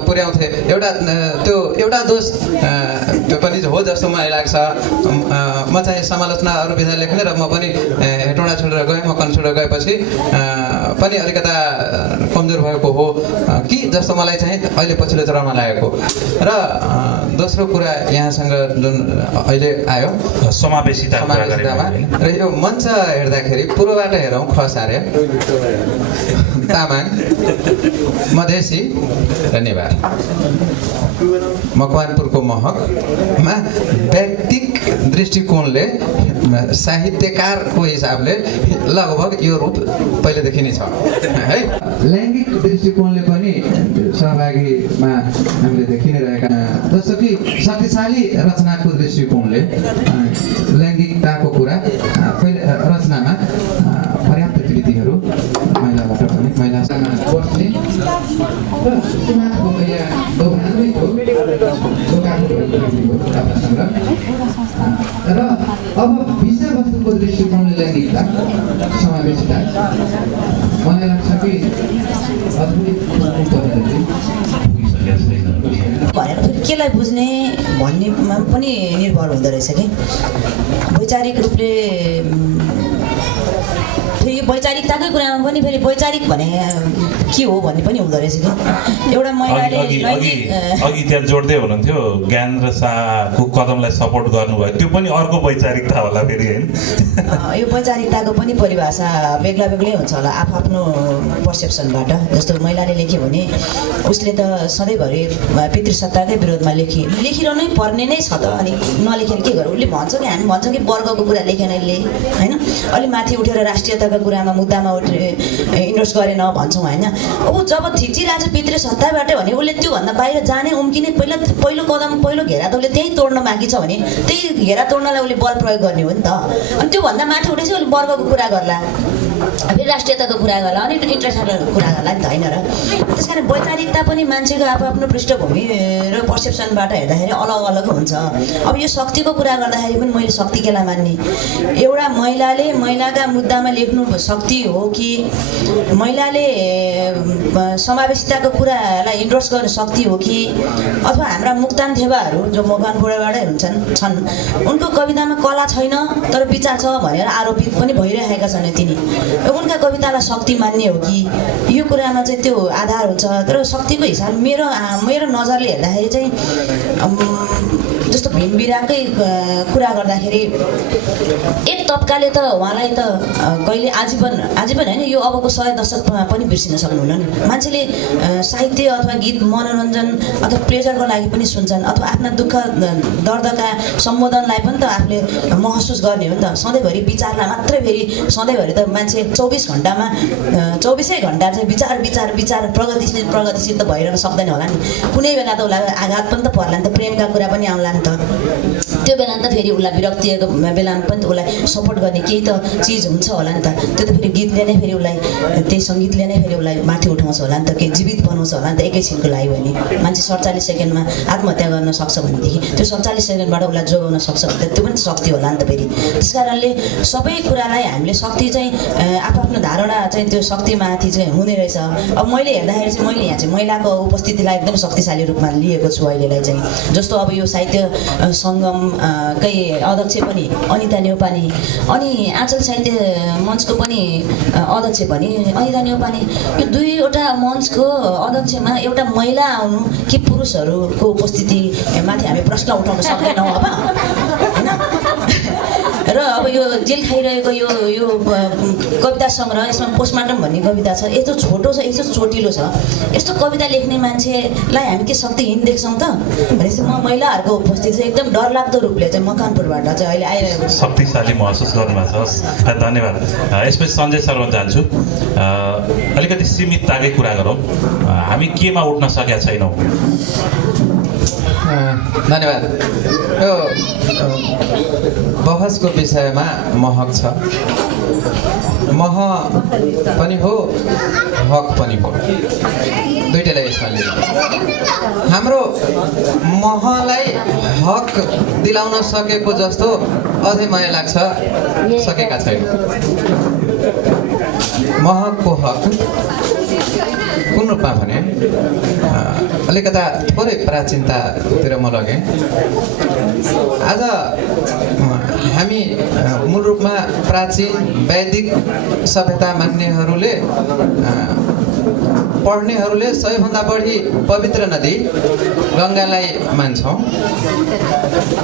पुर्याउँथेँ। एउटा दोष त्यो पनि हो जस्तो मलाई लाग्छ। म चाहिँ समालोचना अरू विधा लेख्ने र म पनि हेटौँडा छोडेर गएँ, मकन छोडेर गएपछि पनि अलिकता कमजोर भएको हो कि जस्तो मलाई चाहिँ अहिले पछिल्लो चरणमा लागेको। र दोस्रो कुरा यहाँसँग जुन अहिले आयो समावेशितामा र यो मञ्च हेर्दाखेरि पूर्वबाट हेरौँ खसारे, तामाङ, मधेसी र नेवार। मकवानपुरको महकमा व्यक्तिक दृष्टिकोणले साहित्यकारको हिसाबले लगभग यो रूप पहिलेदेखि नै छ है। लैङ्गिक दृष्टिकोणले पनि सहभागीमा हामीले देखि नै रहेका, जस्तो कि शक्तिशाली रचनाको दृष्टिकोणले लैङ्गिकताको कुरा पहिले रचनामा पर्याप्त कृतिहरू महिलाबाट पनि महिलासँग बस्ने र अब विषयवस्तुको दृष्टिकोणले लैङ्गिकता समावेशिता मलाई लाग्छ कि भनेर फेरि केलाई बुझ्ने भन्नेमा पनि निर्भर हुँदो रहेछ कि वैचारिक रूपले। फेरि यो वैचारिकताकै कुरामा पनि फेरि वैचारिक भने के हो भन्ने पनि हुँदो रहेछ कि एउटा महिलाले अघि त्यहाँ जोड्दै हुनुहुन्थ्यो ज्ञानेन्द्र शाहको कदमलाई सपोर्ट गर्नुभयो, त्यो पनि अर्को वैचारिकता होला फेरि होइन? यो वैचारिकताको पनि परिभाषा बेग्ला बेग्लै हुन्छ होला आफ्नो पर्सेप्सनबाट। जस्तो महिलाले लेख्यो भने उसले त सधैँभरि पितृसत्ताकै विरोधमा लेखिरहनै पर्ने नै छ त, अनि नलेखेर के गर्यो? उसले भन्छ कि हामी भन्छौँ कि वर्गको कुरा लेखेन यसले होइन, अलि माथि उठेर राष्ट्रियताको कुरामा मुद्दामा इन्डोर्स गरेन भन्छौँ होइन। अब जब थिचिरहेको छ पितृसत्ताबाटै भने उसले त्योभन्दा बाहिर जाने उम्किने पहिलो कदम पहिलो घेरा त उसले त्यहीँ तोड्न बाँकी छ भने त्यही घेरा तोड्नलाई उसले बल प्रयोग गर्ने हो नि त। अनि त्योभन्दा माथि उठेपछि उसले वर्गको कुरा गर्ला, फेरि राष्ट्रियताको कुरा गर्ला, अनि इन्टरनेसनलको कुरा गर्ला नि त होइन र। त्यस कारण वैचारिकता पनि मान्छेको आफ्नो पृष्ठभूमि र पर्सेप्सनबाट हेर्दाखेरि अलग अलग हुन्छ। अब यो शक्तिको कुरा गर्दाखेरि पनि मैले शक्ति केलाई मान्ने, एउटा महिलाले महिलाका मुद्दामा लेख्नु शक्ति हो कि महिलाले समावेशिताको कुरालाई इन्डोर्स गर्ने शक्ति हो कि, अथवा हाम्रा मुक्तान थेवाहरू जो मकवानपुरबाटै छन् उनको कवितामा कला छैन तर विचार छ भनेर आरोपित पनि भइरहेका छन् तिनी, उनका कवितालाई शक्ति मान्ने हो कि, यो कुरामा चाहिँ त्यो आधार हुन्छ। तर शक्तिको हिसाब मेरो नजरले हेर्दाखेरि चाहिँ जस्तो भीमविराकै कुरा गर्दाखेरि एक तबकाले त उहाँलाई त कहिले आज आजीवन होइन, यो अबको 100 दशकमा पनि बिर्सिन सक्नुहुन्न नि। मान्छेले साहित्य अथवा गीत मनोरञ्जन अथवा प्लेजरको लागि पनि सुन्छन्, अथवा आफ्ना दुःख दर्दका सम्बोधनलाई पनि त आफूले महसुस गर्ने हो नि त। सधैँभरि विचारलाई मात्रै फेरि सधैँभरि त मान्छे 24 घन्टामा 24 घन्टा चाहिँ विचार प्रगतिशील त भइरहन सक्दैन होला नि। कुनै बेला त उसलाई आघात पनि त पर्ला नि त, प्रेमका कुरा पनि आउला नि त। त्यो बेला त फेरि उसलाई विरक्तिको बेलामा पनि त उसलाई सपोर्ट गर्ने केही त चिज हुन्छ होला नि त। त्यो त फेरि गीतले नै फेरि उसलाई, त्यही सङ्गीतले नै फेरि उसलाई माथि उठाउँछ होला नि त, केही जीवित बनाउँछ होला नि त। एकैछिनको लागि भने मान्छे 47 सेकेन्डमा आत्महत्या गर्न सक्छ भनेदेखि त्यो 47 सेकेन्डबाट उसलाई जोगाउन सक्छ भने त्यो पनि शक्ति होला नि त फेरि। त्यस कारणले सबै कुरालाई हामीले शक्ति चाहिँ आफ्नो धारणा चाहिँ त्यो शक्तिमाथि चाहिँ हुने रहेछ। अब मैले हेर्दाखेरि चाहिँ मैले यहाँ चाहिँ महिलाको उपस्थितिलाई एकदम शक्तिशाली रूपमा लिएको छु अहिलेलाई चाहिँ। जस्तो अब यो साहित्य सङ्गमकै अध्यक्ष पनि अनिता न्यौपाने, अनि आँचल साहित्य मञ्चको पनि अध्यक्ष पनि अनिता न्यौपाने, यो दुईवटा मञ्चको अध्यक्षमा एउटा महिला आउनु कि पुरुषहरूको उपस्थितिमाथि हामी प्रश्न उठाउन सक्दैनौँ अब होइन। र अब यो जेल खाइरहेको यो कविता सङ्ग्रह, यसमा पोस्टमार्टम भन्ने कविता छ, यस्तो छोटो छ, यस्तो चोटिलो छ, यस्तो कविता लेख्ने मान्छेलाई हामी के शक्तिहीन देख्छौँ त भनेपछि म महिलाहरूको उपस्थिति चाहिँ एकदम डरलाग्दो रूपले चाहिँ मकवानपुरबाट चाहिँ अहिले आइरहेको शक्तिशाली महसुस गर्नुभएको छ। धन्यवाद। यसपछि सञ्जय सरमा जान्छु। अलिकति सीमितताकै कुरा गरौँ, हामी केमा उठ्न सकेका छैनौँ? धन्यवाद। यो बहसको विषयमा महक छ, मह पनि हो हक पनि हो, दुईटैलाई यसमा लिनु। हाम्रो महलाई हक दिलाउन सकेको जस्तो अझै मलाई लाग्छ सकेका छैनौँ। महको हक कुन रूपमा भने अलिकता थोरै प्राचीनतातिर म लगेँ। आज हामी मूल रूपमा प्राचीन वैदिक सभ्यता मान्नेहरूले पढ्नेहरूले सबैभन्दा बढी पवित्र नदी गङ्गालाई मान्छौँ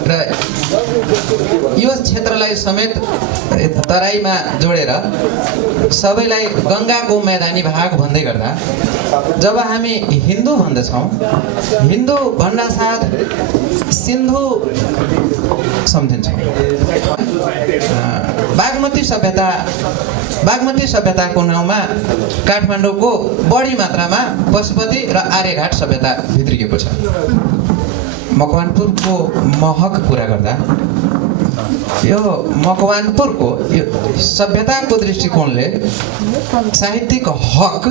र यो क्षेत्रलाई समेत तराईमा जोडेर सबैलाई गङ्गाको मैदानी भाग भन्दै गर्दा जब हामी हिन्दू भन्दछौँ, हिन्दू भन्नासाथ सिन्धु सम्झिन्छौँ। बागमती सभ्यताको नाउँमा काठमाडौँको बढी मात्रामा पशुपति र आर्यघाट सभ्यता भित्रिएको छ। मकवानपुरको महक कुरा गर्दा यो मकवानपुरको यो सभ्यताको दृष्टिकोणले साहित्यिक हक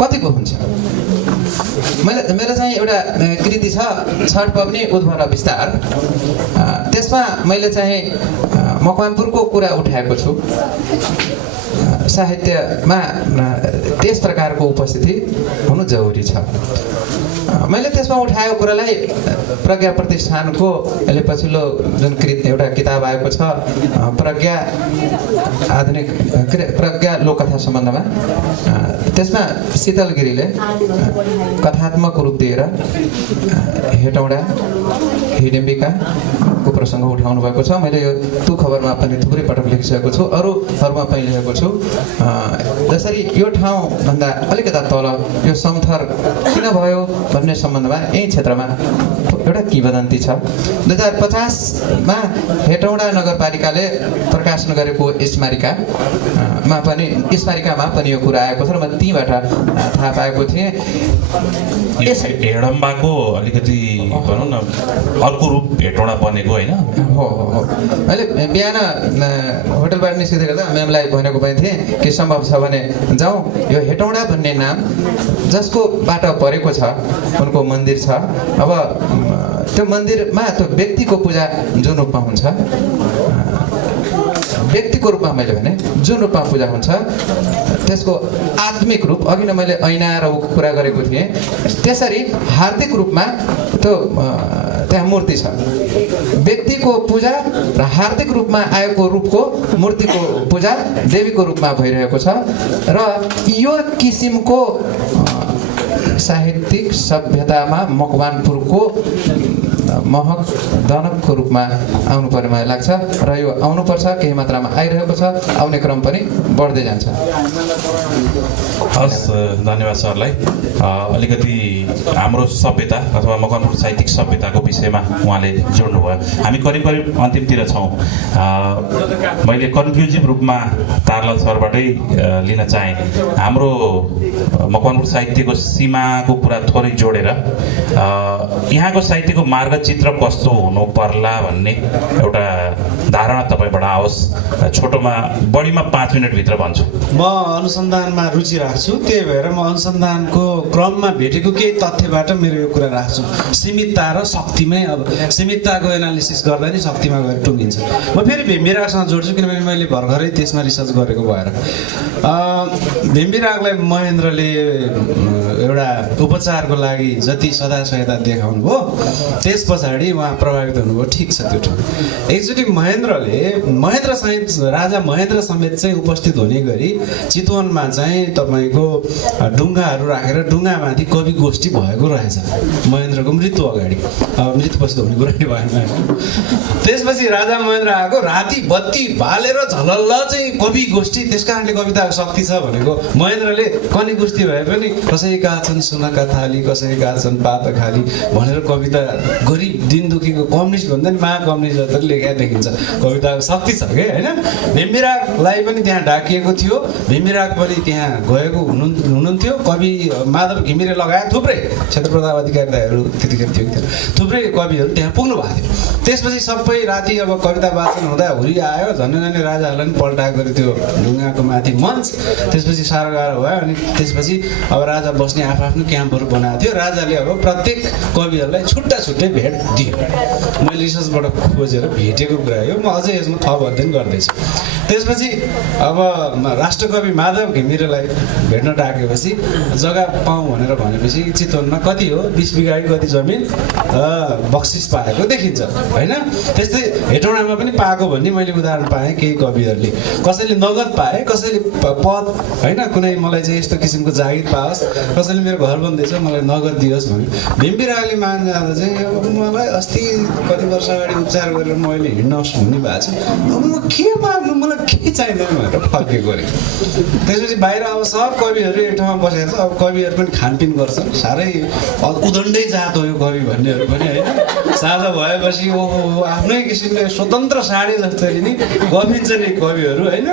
कतिको हुन्छ? मेरो चाहिँ एउटा कृति छ, छठ पबनी उद्भव विस्तार। त्यसमा मैले चाहिँ मकवानपुरको कुरा उठाएको छु। साहित्यमा त्यस प्रकारको उपस्थिति हुनु जरुरी छ। मैले त्यसमा उठाएको कुरालाई प्रज्ञा प्रतिष्ठानको अहिले पछिल्लो जुन एउटा किताब आएको छ प्रज्ञा लोककथा सम्बन्धमा, त्यसमा शीतल गिरीले कथात्मक रूप दिएर हेटौँडा हिडिम्बिकाको प्रसङ्ग उठाउनु भएको छ। मैले यो तु खबरमा पनि थुप्रै पटक लेखिसकेको छु, अरूहरूमा पनि लेखेको छु। जसरी यो ठाउँभन्दा अलिकता तल यो समथर किन भयो भन्ने सम्बन्धमा यही क्षेत्रमा एउटा किंवदन्ती छ। 2050मा हेटौँडा नगरपालिकाले प्रकाशन गरेको स्मारिकामा पनि यो कुरा आएको छ र म तीबाट थाहा पाएको थिएँ। हेडम्बाको अलिकति भनौँ न अर्को रूप हेटौँडा बनेको होइन हो। अहिले बिहान होटलबाट निस्किँदै गर्दा म्यामलाई भनेको पनि थिएँ के सम्भव छ भने जाउँ, यो हेटौँडा भन्ने नाम जसको बाटो परेको छ उनको मन्दिर छ। अब त्यो मन्दिरमा त्यो व्यक्तिको पूजा जुन रूपमा हुन्छ, व्यक्तिको रूपमा मैले भने जुन रूपमा पूजा हुन्छ त्यसको आत्मिक रूप, अघि नै मैले ऐना र कुरा गरेको थिएँ, त्यसरी हार्दिक रूपमा त्यो त्यहाँ मूर्ति छ। व्यक्तिको पूजा र हार्दिक रूपमा आएको रूपको मूर्तिको पूजा देवीको रूपमा भइरहेको छ र यो किसिमको साहित्यिक सभ्यतामा मकवानपुरको महक दनकको रूपमा आउनुपर्ने मलाई लाग्छ र यो आउनुपर्छ, केही मात्रामा आइरहेको छ, आउने क्रम पनि बढ्दै जान्छ। हस्, धन्यवाद सरलाई। अलिकति हाम्रो सभ्यता अथवा मकवानपुर साहित्यिक सभ्यताको विषयमा उहाँले जोड्नुभयो। हामी करिब करिब अन्तिमतिर छौँ। मैले कन्क्लुजिभ रूपमा तारलाल सरबाटै लिन चाहेँ। हाम्रो मकवानपुर साहित्यको सीमाको कुरा थोरै जोडेर यहाँको साहित्यको मार्गचित्र कस्तो हुनु पर्ला भन्ने एउटा धारणा तपाईँबाट आओस्। छोटोमा बढीमा 5 मिनटभित्र भन्छु। म अनुसन्धानमा रुचि राख्छु, त्यही भएर म अनुसन्धानको क्रममा भेटेको केही तथ्यबाट मेरो यो कुरा राख्छु। सीमितता र शक्तिमै, अब सीमितताको एनालिसिस गर्दा नि शक्तिमा गएर टुङ्गिन्छ। म फेरि भेम्बिरागसँग जोड्छु, किनभने मैले भर्खरै त्यसमा रिसर्च गरेको भएर। भेम्बिरागलाई महेन्द्रले एउटा उपचारको लागि जति सदा सहायता देखाउनु भयो, त्यस पछाडि उहाँ प्रभावित हुनुभयो। ठिक छ, त्यो ठिक। एकचोटि महेन्द्र सहित राजा महेन्द्र समेत चाहिँ उपस्थित हुने गरी चितवनमा चाहिँ तपाईँको ढुङ्गाहरू राखेर ढुङ्गामाथि कवि गोष्ठी भएको रहेछ महेन्द्रको मृत्यु अगाडि। मृत्युपछि त हुने कुरा नि भएन। त्यसपछि राजा महेन्द्र आएको, राति बत्ती बालेर झलल्ल चाहिँ कवि गोष्ठी। त्यस कारणले कविताको शक्ति छ भनेको महेन्द्रले कनि गोष्ठी भए पनि कसैका छन् सुनका थाली, कसैका छन् पात खाली भनेर कविता गरिब दिन दुखीको कम्युनिस्ट भन्दा नि महाकम्युनिस्ट जस्तो लेखेर देखिन्छ। कविताको शक्ति छ के, होइन? भेम्बिरागलाई पनि त्यहाँ डाकिएको थियो, भेम्बिराग पनि त्यहाँ गएको हुनुहुन्थ्यो। कवि माधव घिमिरे लगायत थुप्रै क्षेत्रप्रताप अधिकारी दाइहरू त्यतिखेर थियो, थुप्रै कविहरू त्यहाँ पुग्नु भएको थियो। त्यसपछि सबै राति अब कविता वाचन हुँदा हुरी आयो, झन्डै राजाहरूलाई पनि पल्टाएको त्यो ढुङ्गाको माथि मञ्च। त्यसपछि साह्रो गाह्रो भयो। अनि त्यसपछि अब राजा बस्ने आफ्नो क्याम्पहरू बनाएको थियो। राजाले अब प्रत्येक कविहरूलाई छुट्टा छुट्टै भेट दियो। मैले रिसर्चबाट खोजेर भेटेको कुरा हो, म अझै यसमा थप अध्ययन गर्दैछु। त्यसपछि अब राष्ट्रकवि माधव घिमिरेलाई भेट्न डाकेपछि जग्गा पाऊँ भनेर भनेपछि चितवनमा कति हो 20 बिघा कति जमिन बक्सिस पाएको देखिन्छ, होइन? त्यस्तै हेटौँडामा पनि पाएको भन्ने मैले उदाहरण पाएँ। केही कविहरूले कसैले नगद पाए, कसैले पद, होइन, कुनै मलाई चाहिँ यस्तो किसिमको जागिर पाओस्, कसैले मेरो घर बन्दैछ मलाई नगद दियोस् भने। भेम्बिरागले मान जाँदा चाहिँ अब मलाई अस्ति कति वर्ष अगाडि उपचार गरेर मैले हिँड्न हुने भएको छ, अब म के माग्नु, मलाई के चाहिँदैन भनेर फर्केको अरे। त्यसपछि बाहिर अब सब कविहरू एक ठाउँमा बसेको छ। अब कविहरू पनि खानपिन गर्छन्, साह्रै उदण्डै जात हो यो कवि भन्नेहरू पनि, होइन? साँझ भएपछि ओहो आफ्नै किसिमले स्वतन्त्र साडी जस्तै नि गफिन्छ नि कविहरू, होइन?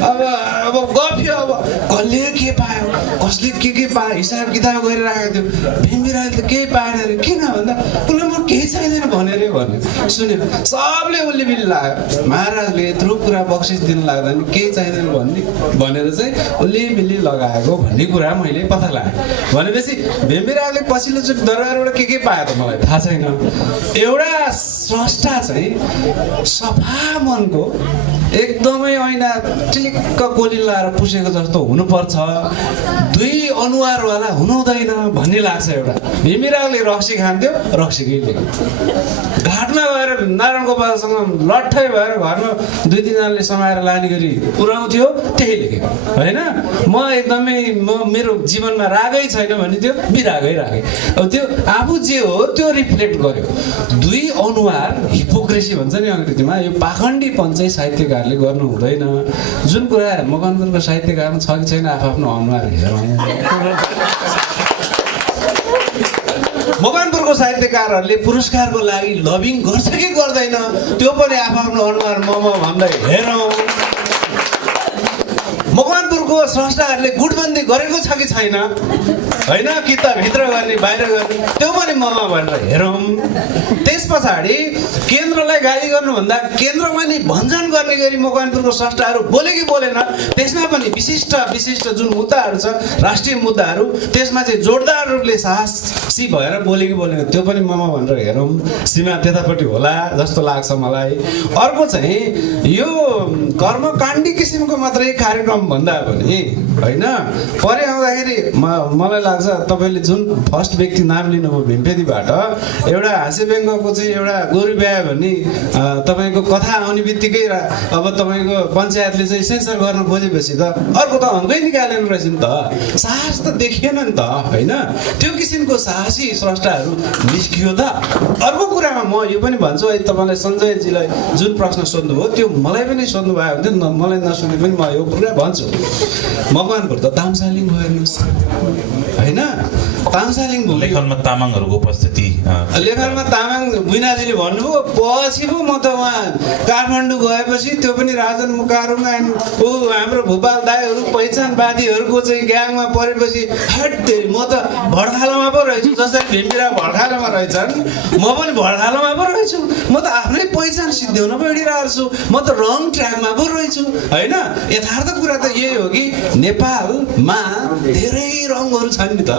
अब गफ्यो, अब कसले के पायो, कसले के पायो, हिसाब किताब गरिरहेको थियो। भेम्बिरागले त केही पाएन अरे। किन भन्दा उसले म केही चाहिँदैन भनेर भन्यो। सुन्यो, सबले उसले बिल लाग्यो। महाराजले यत्रो कुरा बक्सिस दिन लाग्दा नि केही चाहिँदैन भनेर चाहिँ उसले बिल्ली लगाएको भन्ने कुरा मैले पत्ता लगाएँ। भनेपछि भेम्बिरागले पछिल्लोचोटि दरबारबाट के पायो त मलाई थाहा छैन। एउटा स्रष्टा चाहिँ सफा मनको, एकदमै ऐना टिलिक्क कोली लाएर पुसेको जस्तो हुनुपर्छ, दुई अनुहारवाला हुनुहुँदैन भन्ने लाग्छ। एउटा भेम्बिरागले रक्सी खान्थ्यो, रक्सीकै लेख्यो। घाटमा गएर नारायण गोपालसँग लट्ठै भएर घरमा 2-3जनाले समाएर लाने गरी पुर्याउँथ्यो, त्यही लेखेको, होइन? म एकदमै मेरो जीवनमा रागै छैन भने त्यो बिरागै राखेँ। अब त्यो आफू जे हो त्यो रिफ्लेक्ट गर्यो। दुई अनुहार, हिपोक्रेसी भन्छ नि अङ्ग्रेजीमा, यो पाखण्डीपन चाहिँ साहित्यकारले गर्नु हुँदैन। जुन कुरा मकवानपुरको साहित्यकारमा छ कि छैन, आफ्नो अनुहार हेरौँ। मकवानपुरको साहित्यकारहरूले पुरस्कारको लागि लबिङ गर्छ कि गर्दैन, त्यो पनि आफ्नो अनुहार मम भन्दै हेरौँ। मकवानपुरको स्रष्टाहरूले गुटबन्दी गरेको छ कि छैन, होइन? कि त भित्र गर्ने बाहिर गर्ने, त्यो पनि ममा भनेर हेरौँ। त्यस पछाडि केन्द्रलाई गाली गर्नुभन्दा केन्द्रमा नि भञ्जन गर्ने गरी मकवानपुरको स्रष्टाहरू बोले कि बोलेन, त्यसमा पनि विशिष्ट जुन मुद्दाहरू छ, राष्ट्रिय मुद्दाहरू, त्यसमा चाहिँ जोरदार रूपले साहसी भएर बोले कि बोलेन, त्यो पनि ममा भनेर हेरौँ। सीमा त्यतापट्टि होला जस्तो लाग्छ मलाई। अर्को चाहिँ यो कर्मकाण्डी किसिमको मात्रै कार्यक्रम भन्दा पनि, होइन, परे आउँदाखेरि मलाई लाग्छ तपाईँले जुन फर्स्ट व्यक्ति नाम लिनुभयो भेम्पेदीबाट, एउटा हाँसे व्यङ्गको चाहिँ एउटा गोरु बिहा भन्ने तपाईँको कथा आउने बित्तिकै अब तपाईँको पञ्चायतले चाहिँ सेन्सर गर्न खोजेपछि त अर्को त अङ्कै निकालेन रहेछ नि त। साहस त देखिएन नि त, होइन? त्यो किसिमको साहस साहसी स्रष्टाहरू निस्कियो त। अर्को कुरामा म यो पनि भन्छु, है तपाईँलाई सञ्जयजीलाई जुन प्रश्न सोध्नुभयो त्यो मलाई पनि सोध्नु भयो भने मलाई नसुने पनि म यो कुरा भन्छु। मकवानपुर त तामसालिङ हो हेर्नुहोस् होइन, तामसालिङ भूमि लेखनमा तामाङहरूको उपस्थिति लेखनमा तामाङ बुइनाजीले भन्नुभयो। पछि पो म त उहाँ काठमाडौँ गएपछि त्यो पनि राजन मुकारुङ ऊ हाम्रो भोपाल दाईहरू पहिचानवादीहरूको चाहिँ ग्याङमा परेपछि हट म त भड्खालोमा पो रहेछु। जसरी भीमबिरा भड्खालोमा रहेछन् म पनि भड्खालोमा पो रहेछु। म त आफ्नै पहिचान सिद्ध्याउन पो हिँडिरहेको छु। म त रङ ट्र्याकमा पो रहेछु होइन। यथार्थ कुरा त यही हो कि नेपालमा धेरै रङहरू छन् नि त,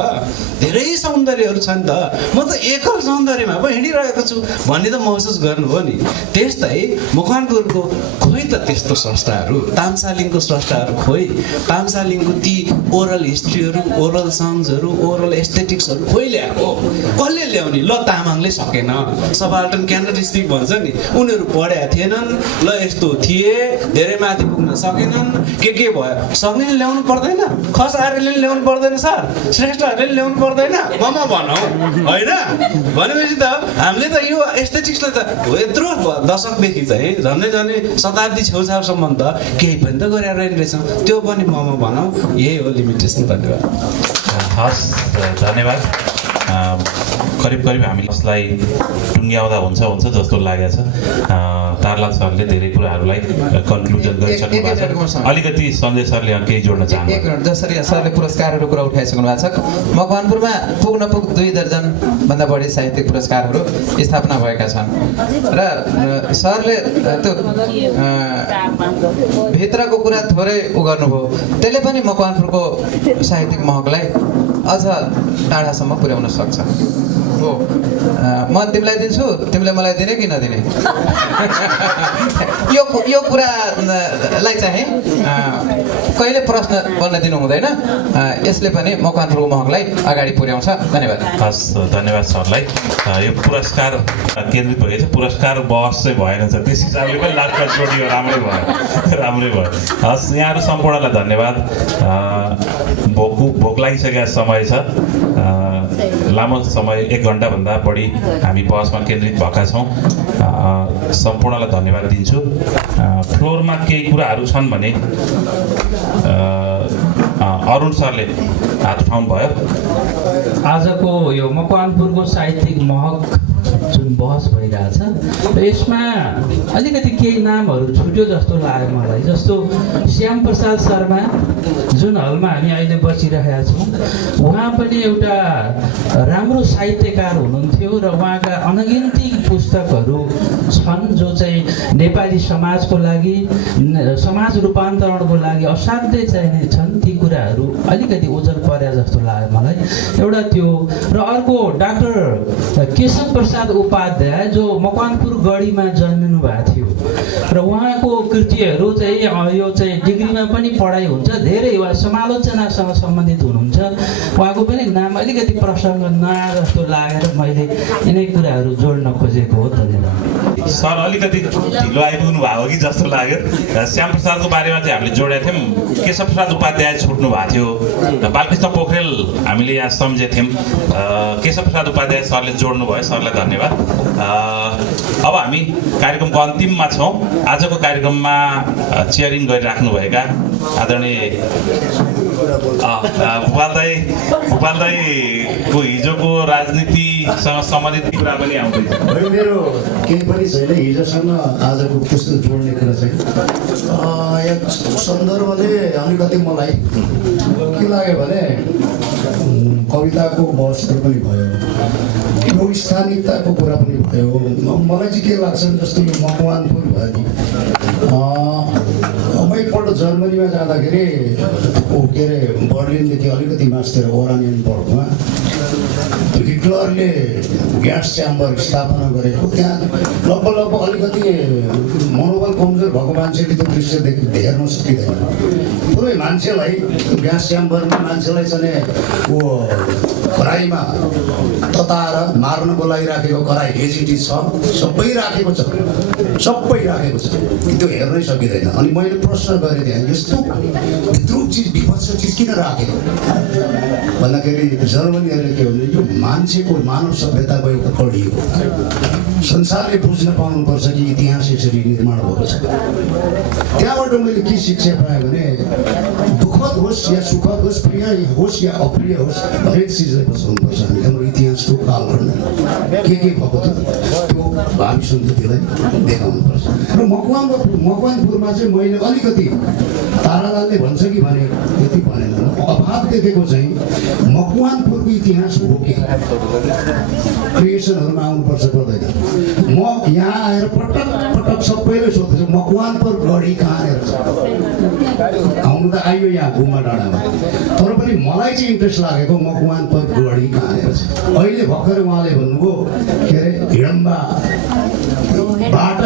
धेरै सौन्दर्यहरू छन् त। म त एकल सौन्दर्यमा पो हिँडिरहेको छु भन्ने त महसुस गर्नुभयो नि। त्यस्तै मकवानपुरको खोइ त त्यस्तो स्रष्टाहरू, तामसालिङको स्रष्टाहरू खोइ, तामसालिङको ती ओरल हिस्ट्रीहरू, ओरल सङ्ग्सहरू, ओरल एस्थेटिक्सहरू खोइ ल्याएको, कसले ल्याउने? ल तामाङले सकेन, सबाल्टन क्यारेक्टरिस्टिक भन्छ नि, उनीहरू पढेका थिएनन्, ल यस्तो थिए, धेरै माथि पुग्न सकेनन्, के भयो? सक्नेले ल्याउनु पर्दैन, खस आर्यले ल्याउनु पर्दैन, सर श्रेष्ठहरूले ल्याउनु पर्दैन, ममा भनौँ होइन। भनेपछि त हामीले त यो एस्थेटिक्सलाई त यत्रो दशकदेखि चाहिँ झन्डै शताब्दी छेउछाउसम्म त केही पनि त गरेर रहेछौँ, त्यो पनि ममा भनौँ। यही हो लिमिटेसन। धन्यवाद। हस्, धन्यवाद। करिब हामी यसलाई टुङ्ग्याउँदा हुन्छ जस्तो लागेको छ। तारलाल सरले धेरै कुराहरूलाई कन्क्लुजन गरिसक्नु भएको छ। अलिकति सञ्जय सरले केही जोड्न चाहनुहुन्छ? एक मिनट, जसरी सरले पुरस्कारहरू कुरा उठाइसक्नु भएको छ, मकवानपुरमा पुग 2 दर्जनभन्दा बढी साहित्यिक पुरस्कारहरू स्थापना भएका छन् र सरले त्यो भित्रको कुरा थोरै गर्नुभयो, त्यसले पनि मकवानपुरको साहित्यिक महकलाई अझ टाढासम्म पुर्याउन सक्छ। हो, म तिमीलाई दिन्छु, तिमीले मलाई दिने कि नदिने? यो कुरालाई चाहिँ कहिले प्रश्न बन्न दिनु हुँदैन। यसले पनि मकवानपुरको महकलाई अगाडि पुर्याउँछ। धन्यवाद। हस्, धन्यवाद सरलाई। यो पुरस्कार केन्द्रित भएछ, पुरस्कार बहस चाहिँ भएन छ, त्यस हिसाबले पनि लास्टमा जोडियो, राम्रै भयो। हस्, यहाँहरू सम्पूर्णलाई धन्यवाद। भोक लागिसकेको समय छ, लामो समय 1 घन्टाभन्दा बढी हामी बहसमा केन्द्रित भएका छौँ। सम्पूर्णलाई धन्यवाद दिन्छु। फ्लोरमा केही कुराहरू छन् भने अरुण सरले हात उठाउनु भयो। आजको यो मकवानपुरको साहित्यिक महक जुन बहस भइरहेछ, यसमा अलिकति केही नामहरू छुट्यो जस्तो लाग्यो मलाई। जस्तो श्यामप्रसाद शर्मा, जुन हलमा हामी अहिले बसिरहेका छौँ, उहाँ पनि एउटा राम्रो साहित्यकार हुनुहुन्थ्यो र उहाँका अनगिन्ती पुस्तकहरू छन् जो चाहिँ नेपाली समाजको लागि, समाज रूपान्तरणको लागि असाध्यै चाहिने छन्। ती कुराहरू अलिकति ओझर परे जस्तो लाग्यो मलाई। एउटा त्यो, र अर्को डाक्टर केशव प्रसाद उपाध्याय जो मकवानपुर गढीमा जन्मिनु भएको थियो र उहाँको कृतिहरू चाहिँ यो चाहिँ डिग्रीमा पनि पढाइ हुन्छ, धेरै उहाँ समालोचनासँग सम्बन्धित हुनुहुन्छ। उहाँको पनि नाम अलिकति प्रसङ्ग नआए जस्तो लागेर मैले यिनै कुराहरू जोड्न खोजेको हो। धन्यवाद। सर अलिकति ढिलो आइपुग्नु भएको कि जस्तो लाग्यो। श्यामप्रसादको बारेमा चाहिँ हामीले जोडेका थियौँ, केशव प्रसाद उपाध्याय छुट्नु भएको थियो, बालकृष्ण पोखरेल हामीले यहाँ सम्झेका थियौँ, केशव प्रसाद उपाध्याय सरले जोड्नु भयो, सरलाई धन्यवाद। अब हामी कार्यक्रमको अन्तिममा छौँ। आजको कार्यक्रममा चियरिङ गरिराख्नुभएका आदरणीय भूपाल दाईको हिजोको राजनीतिसँग सम्बन्धित कुरा पनि आउँदैछ। मेरो केही पनि छैन हिजोसँग आजको पुस्तक जोड्ने कुरा चाहिँ। एक सन्दर्भले अलिकति मलाई के लाग्यो भने कविताको बहसहरू पनि भयो, यो स्थानिकताको कुरा पनि भयो। मलाई चाहिँ के लाग्छ जस्तो यो मकवानपुर भयो नि, म एकपल्ट जर्मनीमा जाँदाखेरि के अरे बर्लिनदेखि अलिकति मास्तिर ओरानियनबर्गमा हिटलरले ग्यास च्याम्बर स्थापना गरेको, त्यहाँ लगभग अलिकति मनोबल कमजोर भएको मान्छेले त्यो दृश्यदेखि हेर्न सकिँदैन। पुरै मान्छेलाई ग्यास च्याम्बरमा मान्छेलाई चाहिँ खराइमा तताएर मार्नको लागि राखेको कराई हेजिटी छ, सबै राखेको छ, सबै राखेको छ, त्यो हेर्नै सकिँदैन। अनि मैले प्रश्न गरेँ त्यहाँ यस्तो भित्रुक चिज विभत्स चिज किन राखेको भन्दाखेरि जर्मनीहरूले के भन्छ, यो मान्छेको मानव सभ्यताको एउटा कडी हो, संसारले बुझ्न पाउनुपर्छ कि इतिहास यसरी निर्माण भएको छ। त्यहाँबाट मैले के शिक्षा पाएँ भने दुःखद होस् या सुखद होस्, प्रिय होस् या अप्रिय होस्, हरेक चिजलाई बचाउनुपर्छ। हामी हाम्रो इतिहासको कालखण्ड के भएको थियो त्यो भावी सन्ततिलाई देखाउनुपर्छ। र मकवानपुरमा चाहिँ मैले अलिकति तारालालले भन्छ कि भने यति भनेन, अभाव देखेको चाहिँ मकवानपुरको इतिहास हो कि क्रिएसनहरूमा आउनुपर्छ पर्दैन। म यहाँ आएर पटक पटक सबैले सोध्छु मकवानपुर गढी कहाँनिर छ, आउनु त आइयो यहाँ गुम्बा डाँडामा, तर पनि मलाई चाहिँ इन्ट्रेस्ट लागेको मकवानपुर गढी कहाँनिर छ। अहिले भर्खर उहाँले भन्नुभयो के अरे हिडम्बाबाट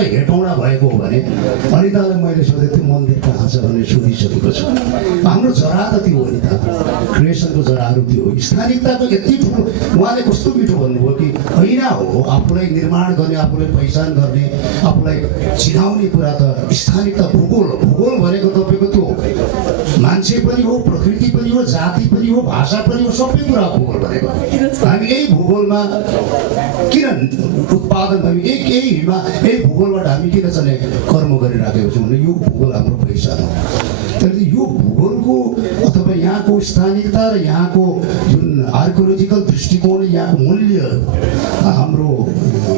हेटौँडा भएको हो भने अनितालाई मैले सोधेँ त्यो मन्दिर कहाँ छ भनेर सोधिसकेको छु। हाम्रो जरा त त्यो हो नि त, क्रिएसनको जराहरू त्यो हो। स्थानिकताको यति ठुलो उहाँले कस्तो मिठो भन्नुभयो कि होइन हो, आफूलाई निर्माण गर्ने, आफूलाई पहिचान गर्ने, आफूलाई चिनाउने कुरा त स्थानिकता भूगोल हो। भूगोल भनेको तपाईँको त्यो मान्छे पनि हो, प्रकृति पनि हो, जाति पनि हो, भाषा पनि हो, सबै कुरा भूगोल भनेको। हामी यही भूगोलमा किन उत्पादन, हामी यही भूगोलबाट हामी किन चाहिँ कर्म गरिराखेको छौँ भने यो भूगोल हाम्रो पहिचान हो। तर यो भूगोलको अथवा यहाँको स्थानिकता र यहाँको जुन आर्कियोलोजिकल दृष्टिकोण, यहाँको मूल्य हाम्रो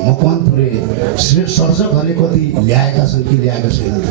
मकवानपुरे सर्जकहरूले कति ल्याएका छन् कि ल्याएका छैनन्।